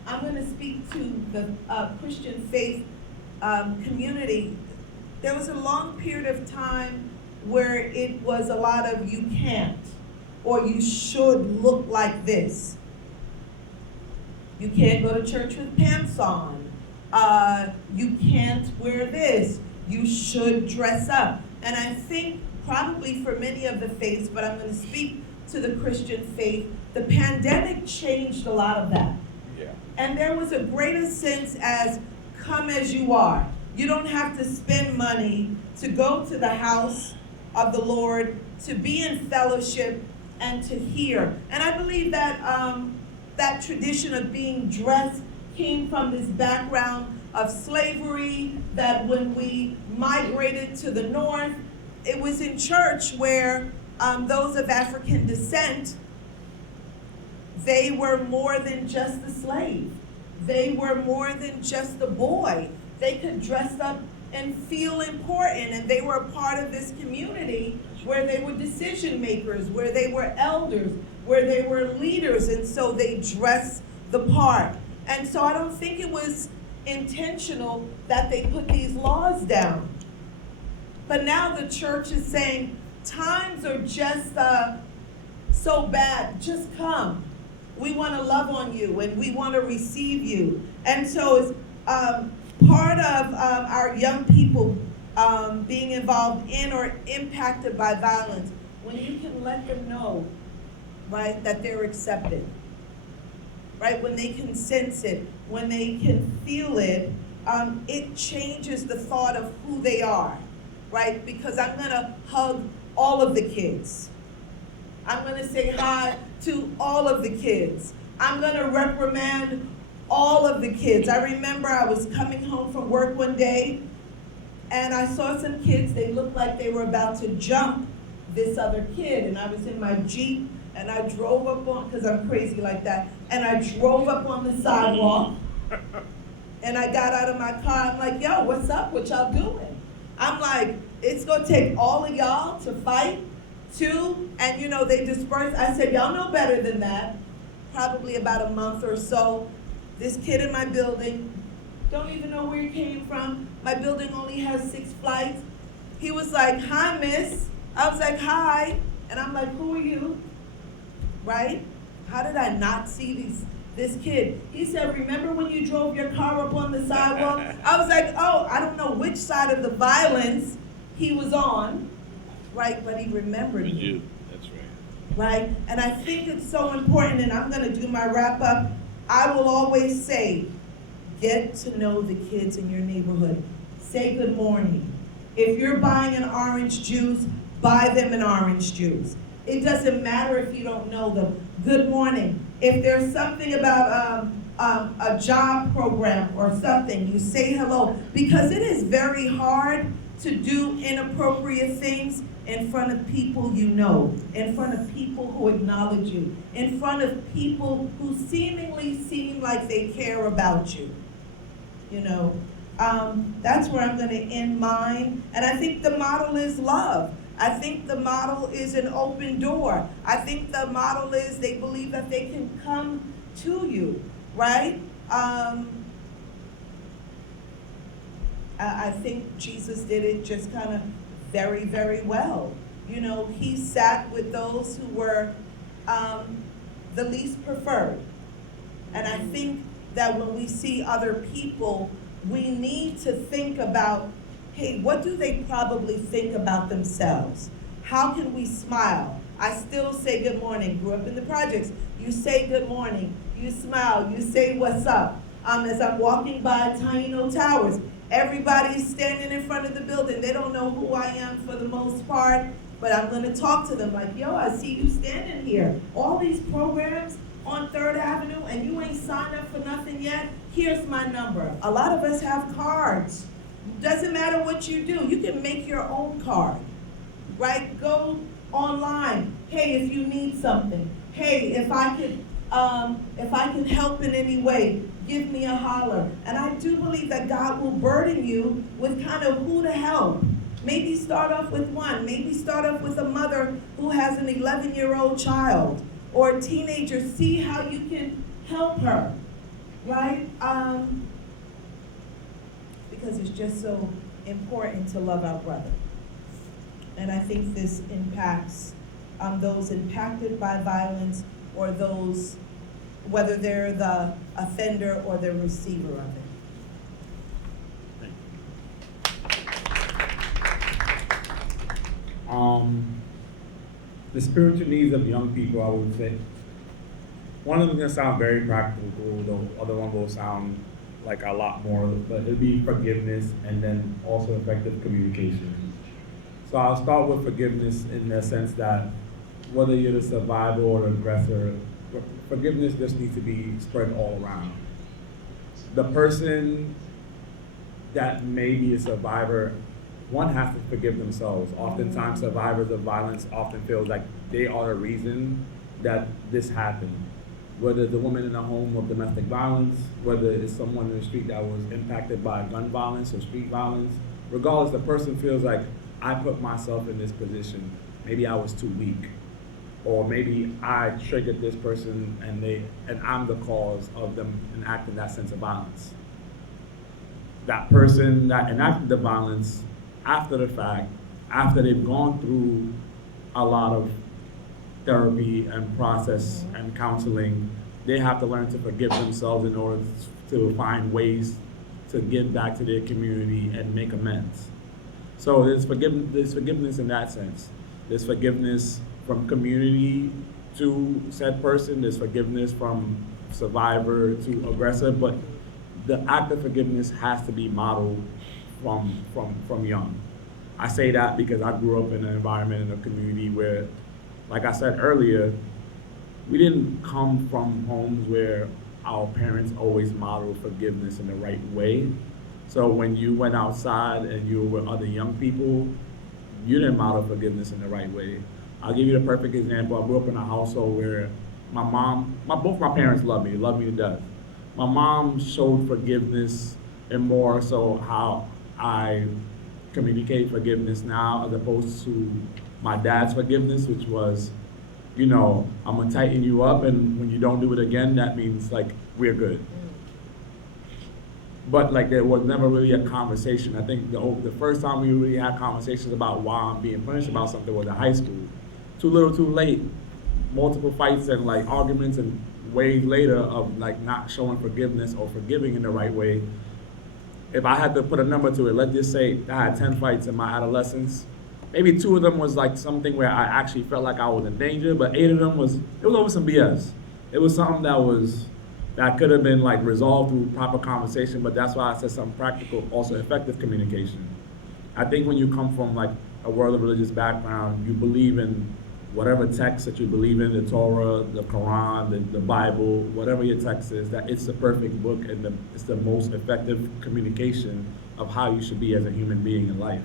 I'm going to speak to the Christian faith community. There was a long period of time where it was a lot of you can't or you should look like this. You can't go to church with pants on. You can't wear this. You should dress up. And I think probably for many of the faiths, but I'm going to speak to the Christian faith, the pandemic changed a lot of that. Yeah. And there was a greater sense as come as you are. You don't have to spend money to go to the house of the Lord, to be in fellowship, and to hear. And I believe that that tradition of being dressed came from this background of slavery, that when we migrated to the north, it was in church where those of African descent, they were more than just a slave. They were more than just a boy. They could dress up and feel important, and they were a part of this community where they were decision makers, where they were elders, where they were leaders, and so they dressed the part. And so I don't think it was intentional that they put these laws down. But now the church is saying, times are just so bad, just come. We want to love on you and we want to receive you. And so it's part of our young people being involved in or impacted by violence, when you can let them know, right, that they're accepted, right, when they can sense it, when they can feel it, it changes the thought of who they are. Right? Because I'm going to hug all of the kids. I'm going to say hi to all of the kids. I'm gonna reprimand all of the kids. I remember I was coming home from work one day and I saw some kids, they looked like they were about to jump this other kid, and I was in my Jeep and I drove up on, because I'm crazy like that, and I drove up on the sidewalk and I got out of my car. I'm like, yo, what's up? What y'all doing? I'm like, it's gonna take all of y'all to fight too. And you know, they dispersed. I said, y'all know better than that. Probably about a month or so. This kid in my building, don't even know where he came from. My building only has 6 flights. He was like, hi, miss. I was like, hi. And I'm like, who are you? Right? How did I not see this kid? He said, remember when you drove your car up on the sidewalk? I was like, oh, I don't know which side of the violence he was on, right? But he remembered me. That's right. Right? And I think it's so important, and I'm gonna do my wrap up. I will always say, get to know the kids in your neighborhood. Say good morning. If you're buying an orange juice, buy them an orange juice. It doesn't matter if you don't know them. Good morning. If there's something about a job program or something, you say hello, because it is very hard to do inappropriate things in front of people you know, in front of people who acknowledge you, in front of people who seemingly seem like they care about you. You know, that's where I'm gonna end mine. And I think the model is love. I think the model is an open door. I think the model is they believe that they can come to you, right? I think Jesus did it just kind of very, very well. You know, he sat with those who were the least preferred. And I think that when we see other people, we need to think about, hey, what do they probably think about themselves? How can we smile? I still say good morning. Grew up in the projects. You say good morning. You smile. You say what's up. As I'm walking by Taino Towers, everybody's standing in front of the building. They don't know who I am for the most part, but I'm gonna talk to them like, yo, I see you standing here. All these programs on 3rd Avenue and you ain't signed up for nothing yet. Here's my number. A lot of us have cards. Doesn't matter what you do, you can make your own card, right? Go online. Hey, if you need something. Hey, if I can help in any way, give me a holler. And I do believe that God will burden you with kind of who to help. Maybe start off with one. Maybe start off with a mother who has an 11-year-old child or a teenager. See how you can help her, right? Because it's just so important to love our brother. And I think this impacts those impacted by violence or those, whether they're the offender or the receiver of it. The spiritual needs of young people, I would say, one of them is gonna sound very practical, the other one will sound like a lot more, but it'll be forgiveness and then also effective communication. So I'll start with forgiveness in the sense that whether you're the survivor or the aggressor, forgiveness just needs to be spread all around. The person that may be a survivor, one has to forgive themselves. Oftentimes survivors of violence often feel like they are the reason that this happened. Whether it's a woman in a home of domestic violence, whether it's someone in the street that was impacted by gun violence or street violence, regardless, the person feels like, I put myself in this position. Maybe I was too weak. Or maybe I triggered this person and I'm the cause of them enacting that sense of violence. That person that enacted the violence, after the fact, after they've gone through a lot of therapy and process and counseling, they have to learn to forgive themselves in order to find ways to give back to their community and make amends. So there's forgiveness in that sense. There's forgiveness from community to said person, there's forgiveness from survivor to aggressor, but the act of forgiveness has to be modeled from young. I say that because I grew up in an environment in a community where, like I said earlier, we didn't come from homes where our parents always modeled forgiveness in the right way. So when you went outside and you were with other young people, you didn't model forgiveness in the right way. I'll give you the perfect example. I grew up in a household where both my parents loved me to death. My mom showed forgiveness and more so how I communicate forgiveness now as opposed to my dad's forgiveness, which was, I'm gonna tighten you up, and when you don't do it again, that means like we're good. But like there was never really a conversation. I think the first time we really had conversations about why I'm being punished about something was in high school. Too little, too late. Multiple fights and like arguments and ways later of like not showing forgiveness or forgiving in the right way. If I had to put a number to it, let's just say I had 10 fights in my adolescence. Maybe 2 of them was like something where I actually felt like I was in danger, but 8 of them was over some BS. It was something that could have been like resolved through proper conversation, but that's why I said something practical, also effective communication. I think when you come from like a world of religious background, you believe in whatever text that you believe in, the Torah, the Quran, the Bible, whatever your text is, that it's the perfect book and it's the most effective communication of how you should be as a human being in life.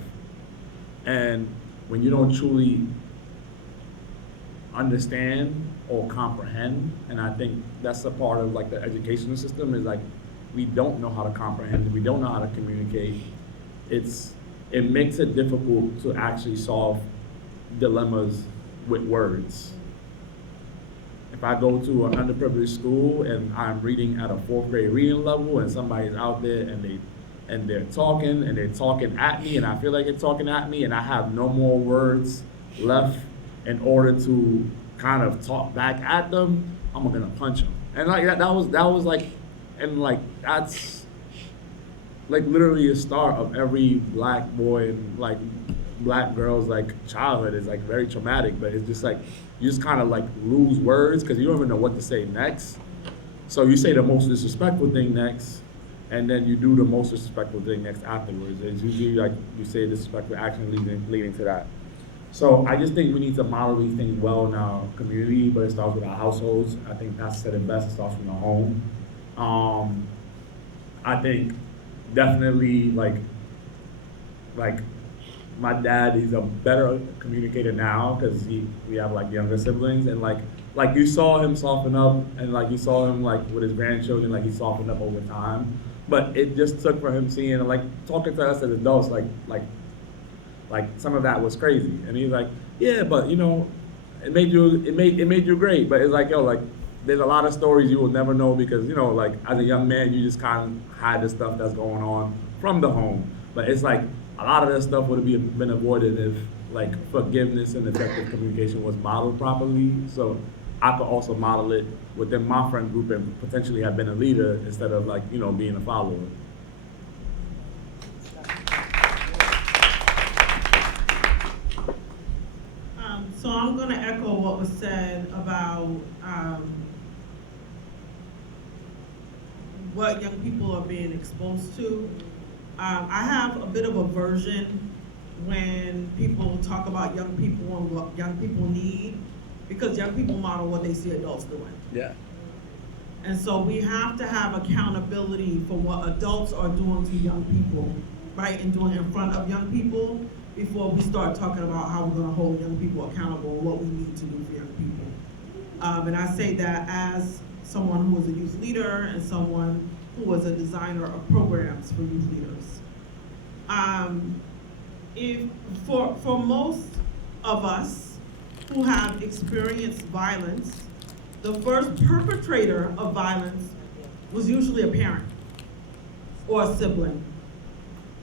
And when you don't truly understand or comprehend, and I think that's a part of like the educational system is like, we don't know how to comprehend, we don't know how to communicate. It makes it difficult to actually solve dilemmas with words. If I go to an underprivileged school and I'm reading at a 4th grade reading level and somebody's out there and they're talking at me and I feel like they're talking at me and I have no more words left in order to kind of talk back at them, I'm gonna punch them. And like that was like, and like that's like literally a start of every black boy and like black girl's like childhood is like very traumatic, but it's just like you just kind of like lose words because you don't even know what to say next. So you say the most disrespectful thing next, and then you do the most disrespectful thing next afterwards. It's usually like you say disrespectful action leading to that. So I just think we need to model these things well in our community, but it starts with our households. I think that's said it best. It starts from the home. I think definitely like my dad, he's a better communicator now because we have like younger siblings, and like you saw him soften up, and like you saw him like with his grandchildren, like he softened up over time. But it just took for him seeing, like talking to us as adults, like some of that was crazy. And he's like, yeah, but it made you great. But it's like, yo, like there's a lot of stories you will never know because, like as a young man, you just kind of hide the stuff that's going on from the home. But it's like a lot of that stuff would have been avoided if like forgiveness and effective communication was modeled properly. So I could also model it within my friend group and potentially have been a leader instead of like, being a follower. So I'm gonna echo what was said about what young people are being exposed to. I have a bit of aversion when people talk about young people and what young people need, because young people model what they see adults doing. Yeah. And so we have to have accountability for what adults are doing to young people, right? And doing in front of young people before we start talking about how we're gonna hold young people accountable and what we need to do for young people. And I say that as someone who was a youth leader and someone who was a designer of programs for youth leaders. If for most of us who have experienced violence, the first perpetrator of violence was usually a parent or a sibling.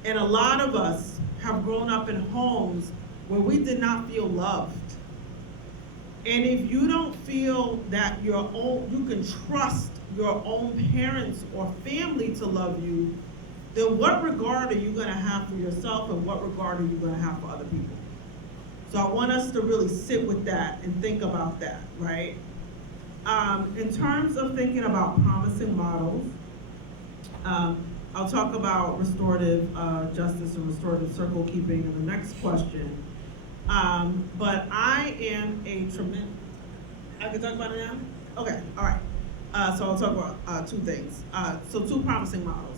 And a lot of us have grown up in homes where we did not feel loved. And if you don't feel that you can trust your own parents or family to love you, then what regard are you gonna have for yourself and what regard are you gonna have for other people? So I want us to really sit with that and think about that, right? In terms of thinking about promising models, I'll talk about restorative justice and restorative circle keeping in the next question. But I am a tremendous, I can talk about it now? Okay, all right. So I'll talk about two things. So two promising models.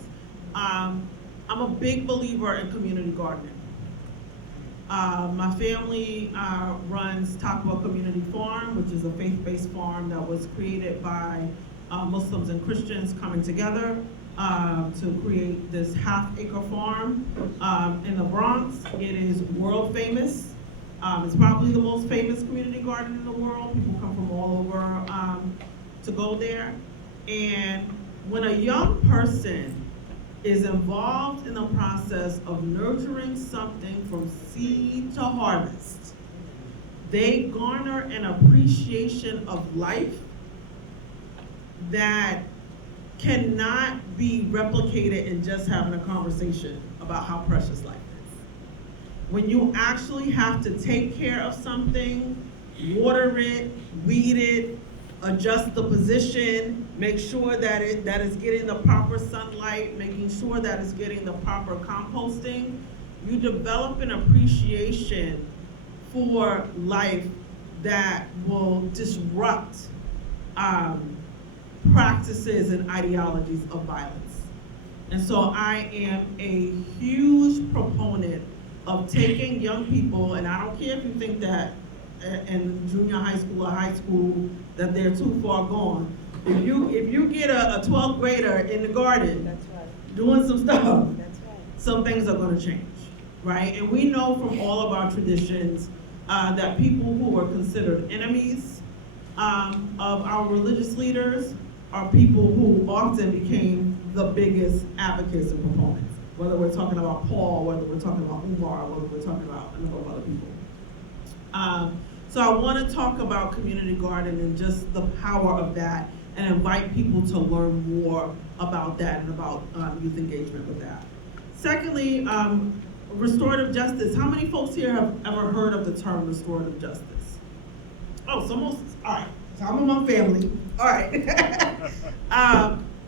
I'm a big believer in community gardening. My family runs Takwa Community Farm, which is a faith-based farm that was created by Muslims and Christians coming together to create this half-acre farm in the Bronx. It is world famous. It's probably the most famous community garden in the world. People come from all over to go there. And when a young person is involved in the process of nurturing something from seed to harvest, they garner an appreciation of life that cannot be replicated in just having a conversation about how precious life is. When you actually have to take care of something, water it, weed it, adjust the position, make sure that is getting the proper sunlight, making sure that it's getting the proper composting, you develop an appreciation for life that will disrupt practices and ideologies of violence. And so I am a huge proponent of taking young people, and I don't care if you think that in junior high school or high school that they're too far gone. If you get a 12th grader in the garden That's right. doing some stuff, That's right. some things are going to change, right? And we know from all of our traditions that people who were considered enemies of our religious leaders are people who often became the biggest advocates and proponents, whether we're talking about Paul, whether we're talking about Umar, whether we're talking about a number of other people. So I want to talk about community gardening and just the power of that and invite people to learn more about that and about youth engagement with that. Secondly, restorative justice. How many folks here have ever heard of the term restorative justice? Oh, so most, all right, so I'm among family, all right.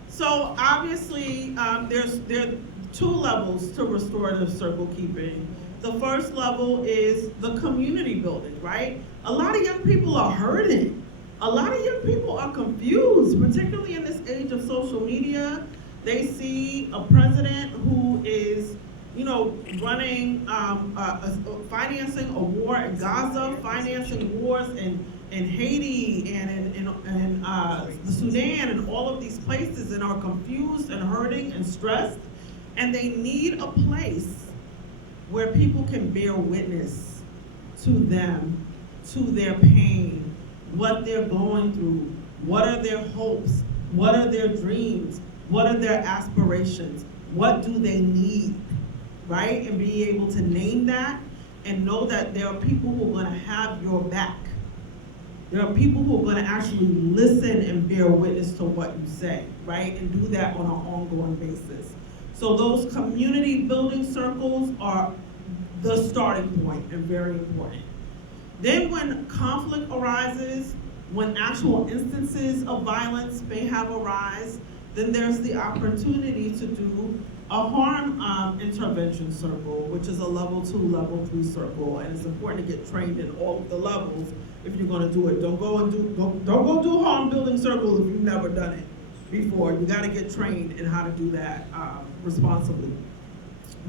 So obviously, there are two levels to restorative circle keeping. The first level is the community building, right? A lot of young people are hurting. A lot of young people are confused, particularly in this age of social media. They see a president who is, running, financing a war in Gaza, financing wars in Haiti and in the Sudan and all of these places, and are confused and hurting and stressed. And they need a place where people can bear witness to them, to their pain, what they're going through, what are their hopes, what are their dreams, what are their aspirations, what do they need, right? And be able to name that and know that there are people who are gonna have your back. There are people who are gonna actually listen and bear witness to what you say, right? And do that on an ongoing basis. So those community building circles are the starting point and very important. Then when conflict arises, when actual instances of violence may have arisen, then there's the opportunity to do a harm intervention circle, which is a level 2, level 3 circle, and it's important to get trained in all of the levels if you're gonna do it. Don't go do harm building circles if you've never done it before. You gotta get trained in how to do that responsibly.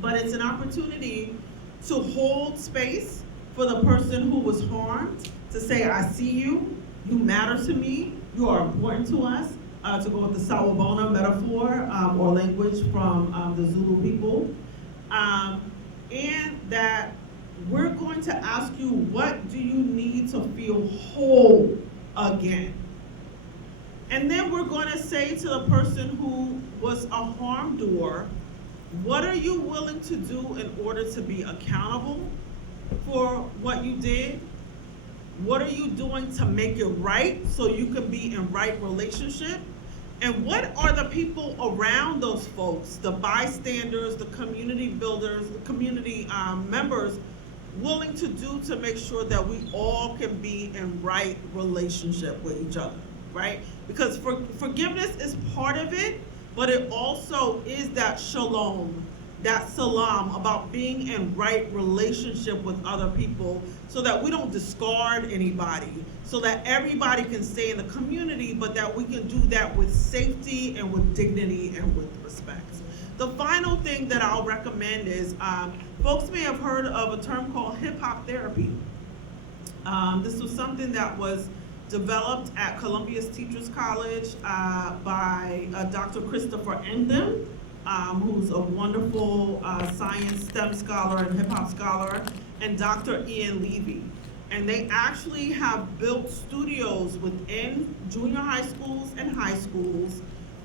But it's an opportunity to hold space for the person who was harmed, to say, I see you, you matter to me, you are important to us, to go with the Sawubona metaphor or language from the Zulu people. And that we're going to ask you, what do you need to feel whole again? And then we're going to say to the person who was a harm doer, what are you willing to do in order to be accountable for what you did? What are you doing to make it right so you can be in right relationship? And what are the people around those folks, the bystanders, the community builders, the community members, willing to do to make sure that we all can be in right relationship with each other, right? Because forgiveness is part of it, but it also is that shalom that salam, about being in right relationship with other people so that we don't discard anybody, so that everybody can stay in the community, but that we can do that with safety and with dignity and with respect. The final thing that I'll recommend is, folks may have heard of a term called hip-hop therapy. This was something that was developed at Columbia's Teachers College by Dr. Christopher Emdin, who's a wonderful science STEM scholar and hip-hop scholar, and Dr. Ian Levy. And they actually have built studios within junior high schools and high schools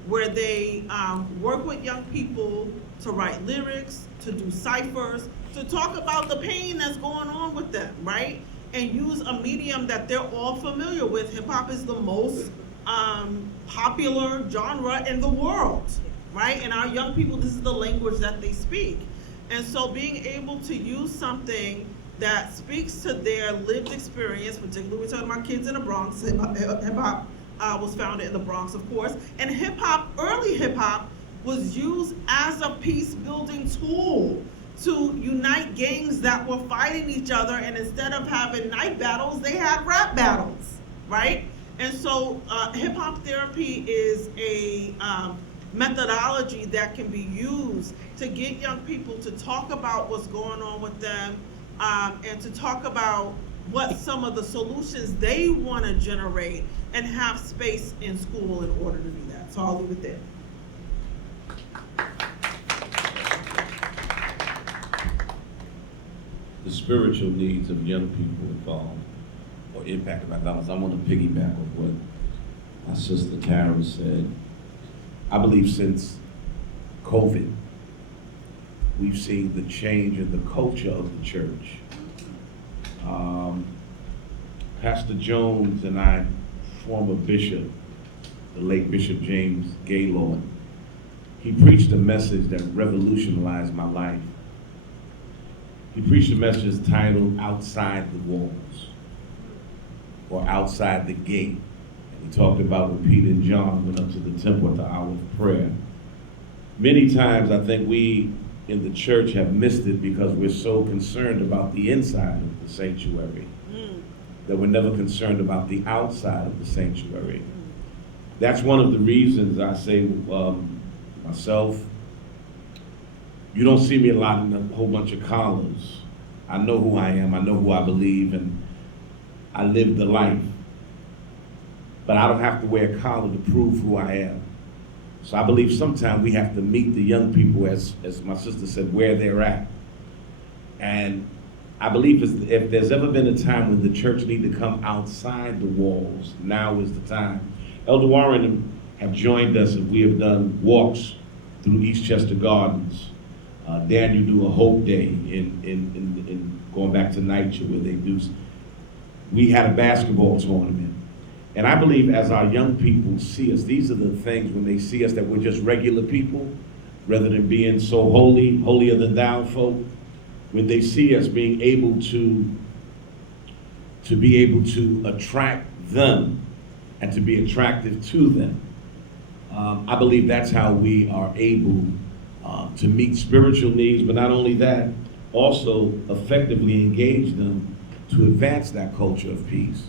where they work with young people to write lyrics, to do ciphers, to talk about the pain that's going on with them, right? And use a medium that they're all familiar with. Hip hop is the most popular genre in the world, right? And our young people, this is the language that they speak. And so being able to use something that speaks to their lived experience, particularly we're talking about kids in the Bronx, hip hop was founded in the Bronx, of course, and hip hop, early hip hop, was used as a peace building tool to unite gangs that were fighting each other, and instead of having knife battles, they had rap battles, right? And so hip-hop therapy is a methodology that can be used to get young people to talk about what's going on with them, and to talk about what some of the solutions they want to generate, and have space in school in order to do that. So I'll leave it there. The spiritual needs of young people involved or impacted by violence. I want to piggyback on what my sister Tara said. I believe since COVID, we've seen the change in the culture of the church. Pastor Jones and I, former bishop, the late Bishop James Gaylord, he preached a message that revolutionized my life. He preached a message titled Outside the Walls, or Outside the Gate. And he talked about when Peter and John went up to the temple at the hour of prayer. Many times I think we in the church have missed it because we're so concerned about the inside of the sanctuary that we're never concerned about the outside of the sanctuary. That's one of the reasons I say myself, you don't see me a lot in a whole bunch of collars. I know who I am, I know who I believe, and I live the life. But I don't have to wear a collar to prove who I am. So I believe sometimes we have to meet the young people, as my sister said, where they're at. And I believe if there's ever been a time when the church need to come outside the walls, now is the time. Elder Warren have joined us, and we have done walks through Eastchester Gardens. Danielle do a Hope Day in going back to NYCHA where they do. We had a basketball tournament. And I believe as our young people see us, these are the things when they see us that we're just regular people, rather than being so holy, holier than thou folk. When they see us being able to be able to attract them and to be attractive to them. I believe that's how we are able to meet spiritual needs, but not only that, also effectively engage them to advance that culture of peace.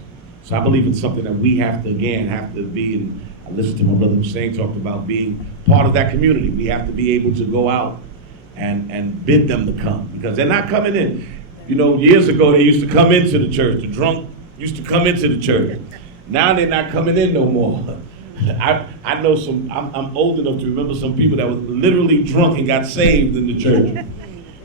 So I believe it's something that we have to be, and I listened to my brother Husein talked about being part of that community. We have to be able to go out and bid them to come, because they're not coming in. You know, years ago they used to come into the church. The drunk used to come into the church. Now they're not coming in no more. I know I'm old enough to remember some people that were literally drunk and got saved in the church.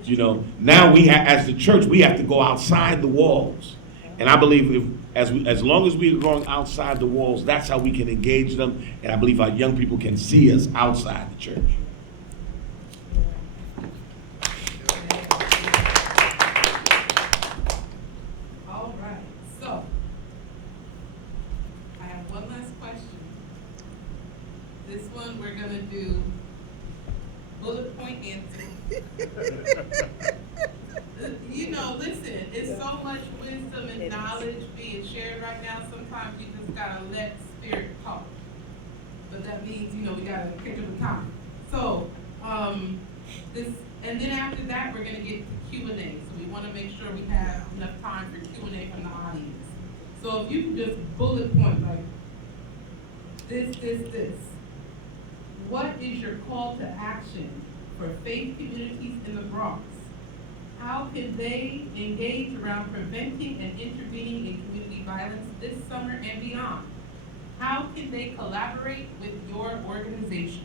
You know, now as the church, we have to go outside the walls. And I believe as long as we are going outside the walls, that's how we can engage them. And I believe our young people can see us outside the church. All right, so I have one last question. This one we're gonna do bullet point answer. You know, listen, it's so much wisdom and knowledge being shared right now. Sometimes you just gotta let spirit talk. But that means, you know, we gotta catch up with time. So, this, and then after that, we're gonna get to Q&A. So we wanna make sure we have enough time for Q&A from the audience. So if you can just bullet point like this. What is your call to action for faith communities in the Bronx? How can they engage around preventing and intervening in community violence this summer and beyond? How can they collaborate with your organization?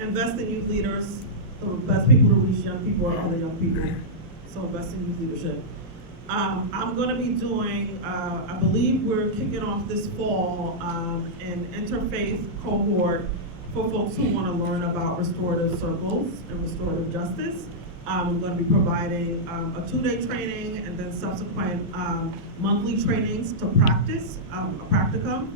Invest in youth leaders. The best people to reach young people are other young people. So invest in youth leadership. I'm gonna be doing, I believe we're kicking off this fall, an interfaith cohort for folks who wanna learn about restorative circles and restorative justice. I'm gonna be providing a 2-day training and then subsequent monthly trainings to practice, a practicum.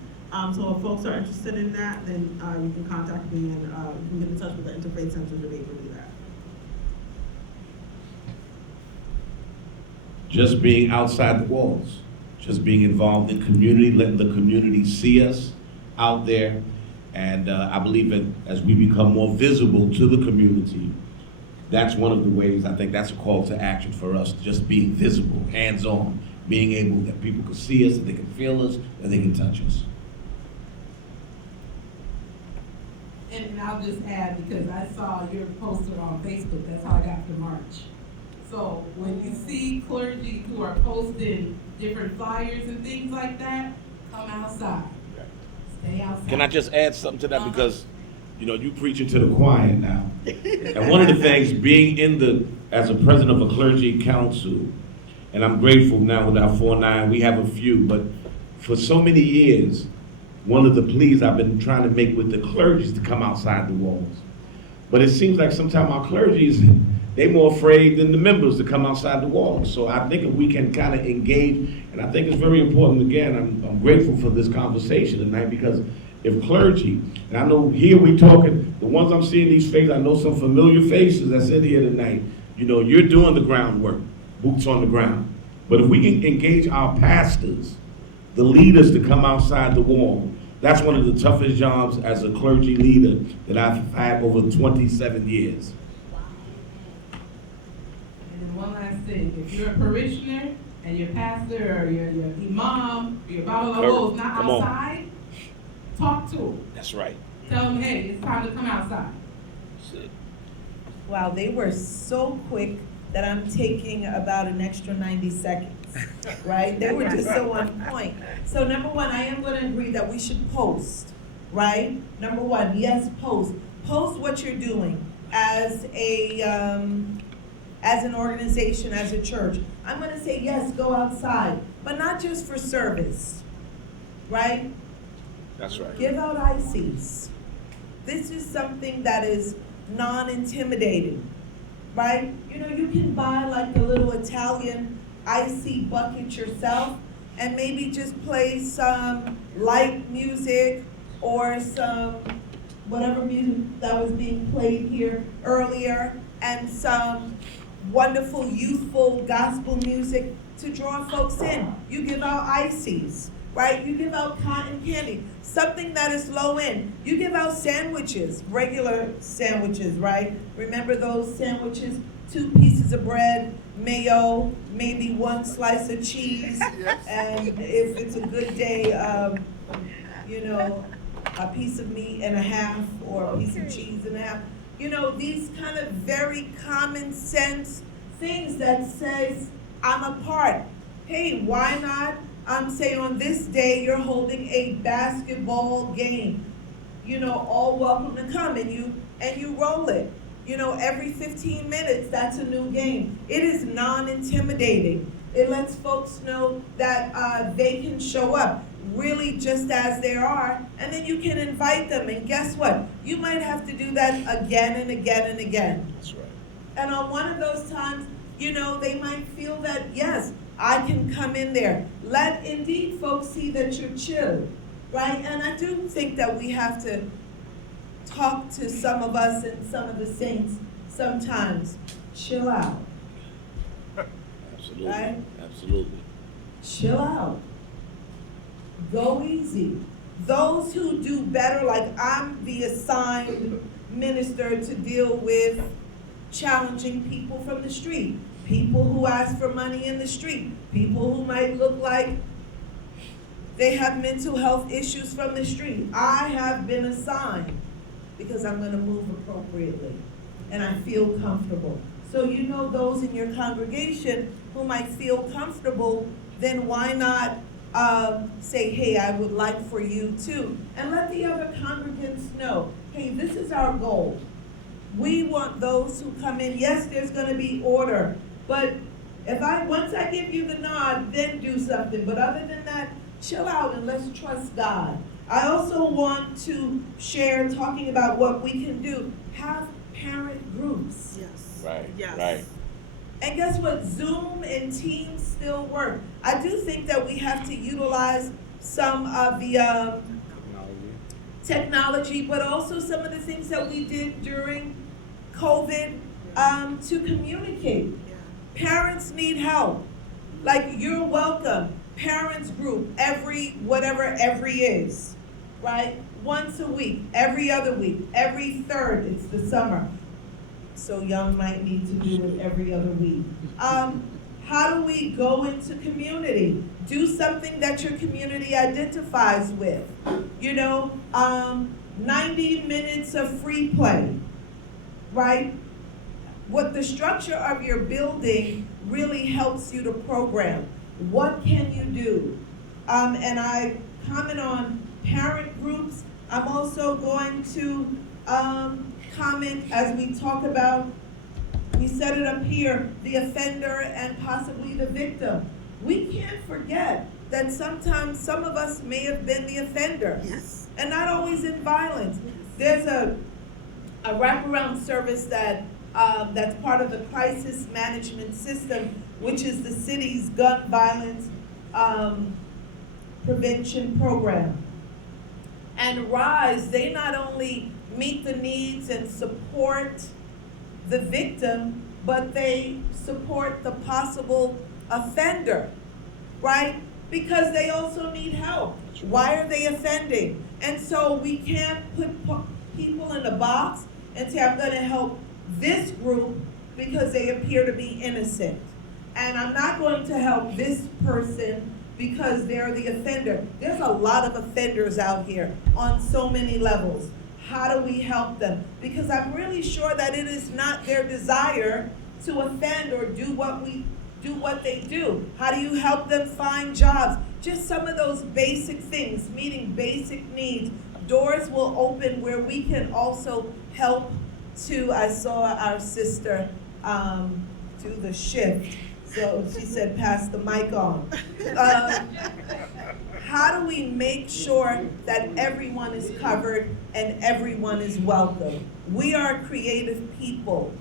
So if folks are interested in that, then you can contact me and you can get in touch with the Interfaith Center to be able to do that. Just being outside the walls, just being involved in community, letting the community see us out there. And I believe that as we become more visible to the community, that's one of the ways, I think that's a call to action for us, just being visible, hands-on, being able that people can see us, that they can feel us, that they can touch us. And I'll just add, because I saw your poster on Facebook, that's how I got to March. So when you see clergy who are posting different flyers and things like that, come outside. Stay outside. Can I just add something to that? Because, you know, you preaching to the choir now. And one of the things, being as a president of a clergy council, and I'm grateful now with our 4-9, we have a few, but for so many years, one of the pleas I've been trying to make with the clergy is to come outside the walls. But it seems like sometimes our clergy, they're more afraid than the members to come outside the walls. So I think if we can kind of engage, and I think it's very important, again, I'm grateful for this conversation tonight, because if clergy, and I know here we talking, the ones I'm seeing these faces, I know some familiar faces that's in here tonight, you know, you're doing the groundwork, boots on the ground. But if we can engage our pastors, the leaders to come outside the wall, that's one of the toughest jobs as a clergy leader that I've had over 27 years. And then one last thing, if you're a parishioner and your pastor or your imam or your Babalawo is not Come on. outside, talk to them. That's right. Tell them, hey, it's time to come outside. That's it. Wow, they were so quick that I'm taking about an extra 90 seconds, right? They were just so on point. So number one, I am gonna agree that we should post, right? Number one, yes, post. Post what you're doing as an organization, as a church. I'm gonna say, yes, go outside, but not just for service, right? That's right. Give out ICs. This is something that is non-intimidating, right? You know, you can buy like a little Italian IC bucket yourself and maybe just play some light music or some whatever music that was being played here earlier, and some wonderful youthful gospel music to draw folks in. You give out ICs, right? You give out cotton candy, something that is low end. You give out sandwiches, regular sandwiches, right? Remember those sandwiches? 2 pieces of bread, mayo, maybe 1 slice of cheese, and if it's a good day, you know, a piece of meat and a half, or a piece of cheese and a half. You know, these kind of very common sense things that says, I'm a part. Hey, why not say on this day you're holding a basketball game? You know, all welcome to come, and you roll it. You know, every 15 minutes, that's a new game. It is non-intimidating. It lets folks know that they can show up really just as they are, and then you can invite them, and guess what? You might have to do that again and again and again. That's right. And on one of those times, you know, they might feel that, yes, I can come in there. Let indeed folks see that you're chill, right? And I do think that we have to talk to some of us and some of the saints sometimes. Chill out. Absolutely. Right? Absolutely. Chill out. Go easy. Those who do better, like I'm the assigned minister to deal with challenging people from the street, people who ask for money in the street, people who might look like they have mental health issues from the street. I have been assigned because I'm gonna move appropriately and I feel comfortable. So you know those in your congregation who might feel comfortable, then why not say, hey, I would like for you to, and let the other congregants know, hey, this is our goal. We want those who come in, yes, there's gonna be order, but once I give you the nod, then do something. But other than that, chill out and let's trust God. I also want to share, talking about what we can do, have parent groups. Yes. Right, Yes. right. And guess what? Zoom and Teams still work. I do think that we have to utilize some of the technology, but also some of the things that we did during COVID to communicate. Parents need help. Like, you're welcome. Parents group, every is, right? Once a week, every other week, every third, it's the summer. So young might need to do it every other week. How do we go into community? Do something that your community identifies with. 90 minutes of free play, right? What the structure of your building really helps you to program. What can you do? And I comment on parent groups. I'm also going to comment as we talk about, we set it up here, the offender and possibly the victim. We can't forget that sometimes some of us may have been the offender. Yes. And not always in violence. There's a wraparound service that that's part of the crisis management system, which is the city's gun violence prevention program. And RISE, they not only meet the needs and support the victim, but they support the possible offender, right? Because they also need help. Why are they offending? And so we can't put people in a box and say, I'm gonna help this group because they appear to be innocent. And I'm not going to help this person because they're the offender. There's a lot of offenders out here on so many levels. How do we help them? Because I'm really sure that it is not their desire to offend or do what they do. How do you help them find jobs? Just some of those basic things, meeting basic needs. Doors will open where we can also help to, I saw our sister do the shift. So she said, pass the mic on. How do we make sure that everyone is covered and everyone is welcome? We are creative people.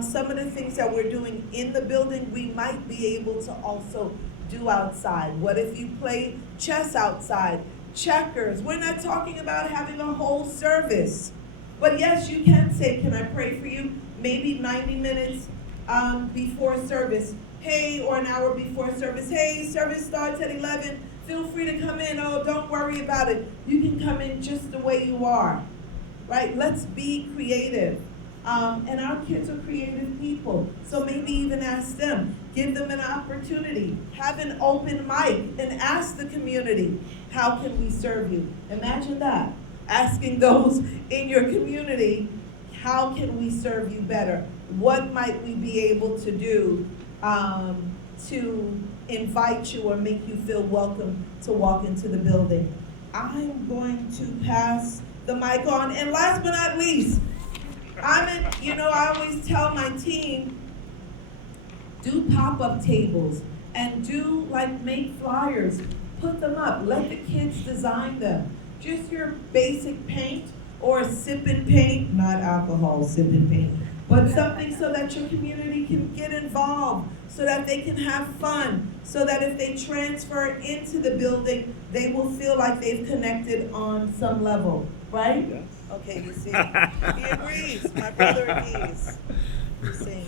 Some of the things that we're doing in the building, we might be able to also do outside. What if you play chess outside? Checkers. We're not talking about having a whole service. But yes, you can say, can I pray for you? Maybe 90 minutes before service. Hey, or an hour before service. Hey, service starts at 11. Feel free to come in. Oh, don't worry about it. You can come in just the way you are, right? Let's be creative. And our kids are creative people. So maybe even ask them, give them an opportunity, have an open mic and ask the community, how can we serve you? Imagine that, asking those in your community, how can we serve you better? What might we be able to do to invite you or make you feel welcome to walk into the building? I'm going to pass the mic on. And last but not least, I always tell my team, do pop-up tables and make flyers, put them up, let the kids design them. Just your basic paint or sip and paint, not alcohol, sip and paint, but something so that your community can get involved, so that they can have fun, so that if they transfer into the building, they will feel like they've connected on some level, right? Yes. Okay, you see, he agrees, my brother agrees. Husein.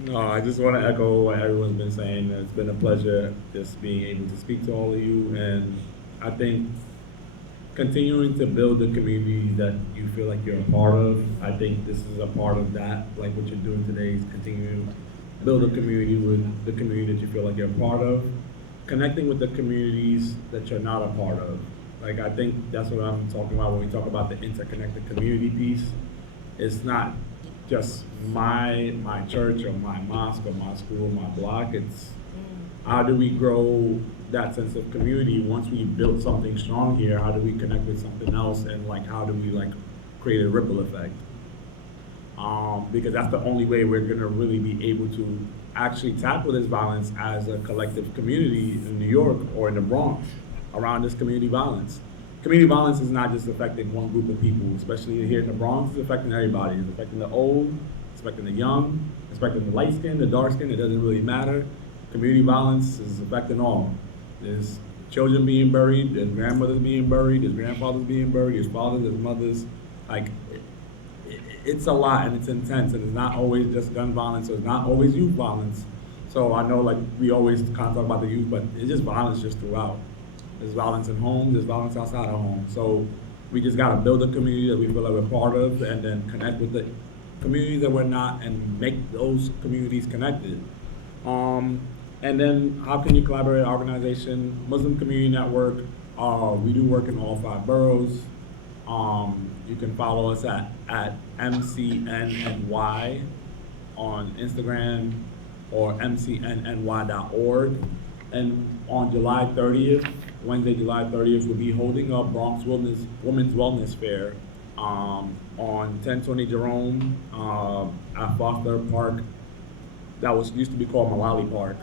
No, I just want to echo what everyone's been saying. It's been a pleasure just being able to speak to all of you, and I think continuing to build the community that you feel like you're a part of. I think this is a part of that, like what you're doing today is continuing to build a community with the community that you feel like you're a part of, connecting with the communities that you're not a part of. Like, I think that's what I'm talking about when we talk about the interconnected community piece. It's not just my church or my mosque or my school, my block. It's how do we grow that sense of community once we build something strong here? How do we connect with something else, and like how do we like create a ripple effect? Because that's the only way we're gonna really be able to actually tackle this violence as a collective community in New York or in the Bronx around this community violence. Community violence is not just affecting one group of people, especially here in the Bronx. It's affecting everybody. It's affecting the old, it's affecting the young, it's affecting the light skin, the dark skin. It doesn't really matter. Community violence is affecting all. There's children being buried, there's grandmothers being buried, there's grandfathers being buried, there's fathers, there's mothers. Like, it's a lot and it's intense, and it's not always just gun violence, or it's not always youth violence. So I know, like, we always kind of talk about the youth, but it's just violence just throughout. There's violence in homes, there's violence outside of home. So we just gotta build a community that we feel like we're part of, and then connect with the communities that we're not, and make those communities connected. And then how can you collaborate with our organization, Muslim Community Network? We do work in all 5 boroughs. You can follow us at MCNNY on Instagram or mcnny.org. And on July 30th, Wednesday, July 30th, we'll be holding a Bronx Women's Wellness Fair on 1020 Jerome at Foster Park. That used to be called Malali Park.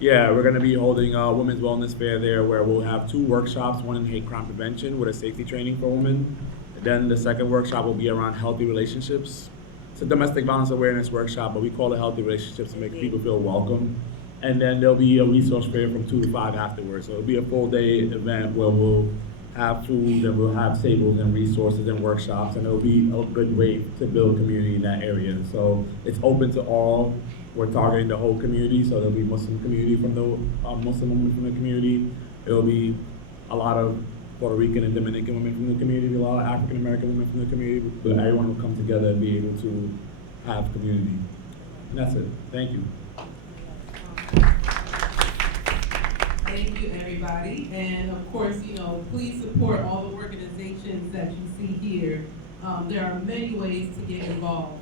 Yeah, we're gonna be holding a women's wellness fair there where we'll have 2 workshops, one in hate crime prevention with a safety training for women. And then the second workshop will be around healthy relationships. It's a domestic violence awareness workshop, but we call it healthy relationships to make people feel welcome. And then there'll be a resource fair from 2 to 5 afterwards. So it'll be a full day event where we'll have food and we'll have tables and resources and workshops, and it'll be a good way to build community in that area. So it's open to all. We're targeting the whole community, so there'll be Muslim community from the Muslim women from the community. It'll be a lot of Puerto Rican and Dominican women from the community, a lot of African American women from the community, but everyone will come together and be able to have community. And that's it. Thank you. Thank you, everybody. And of course, please support all the organizations that you see here. There are many ways to get involved.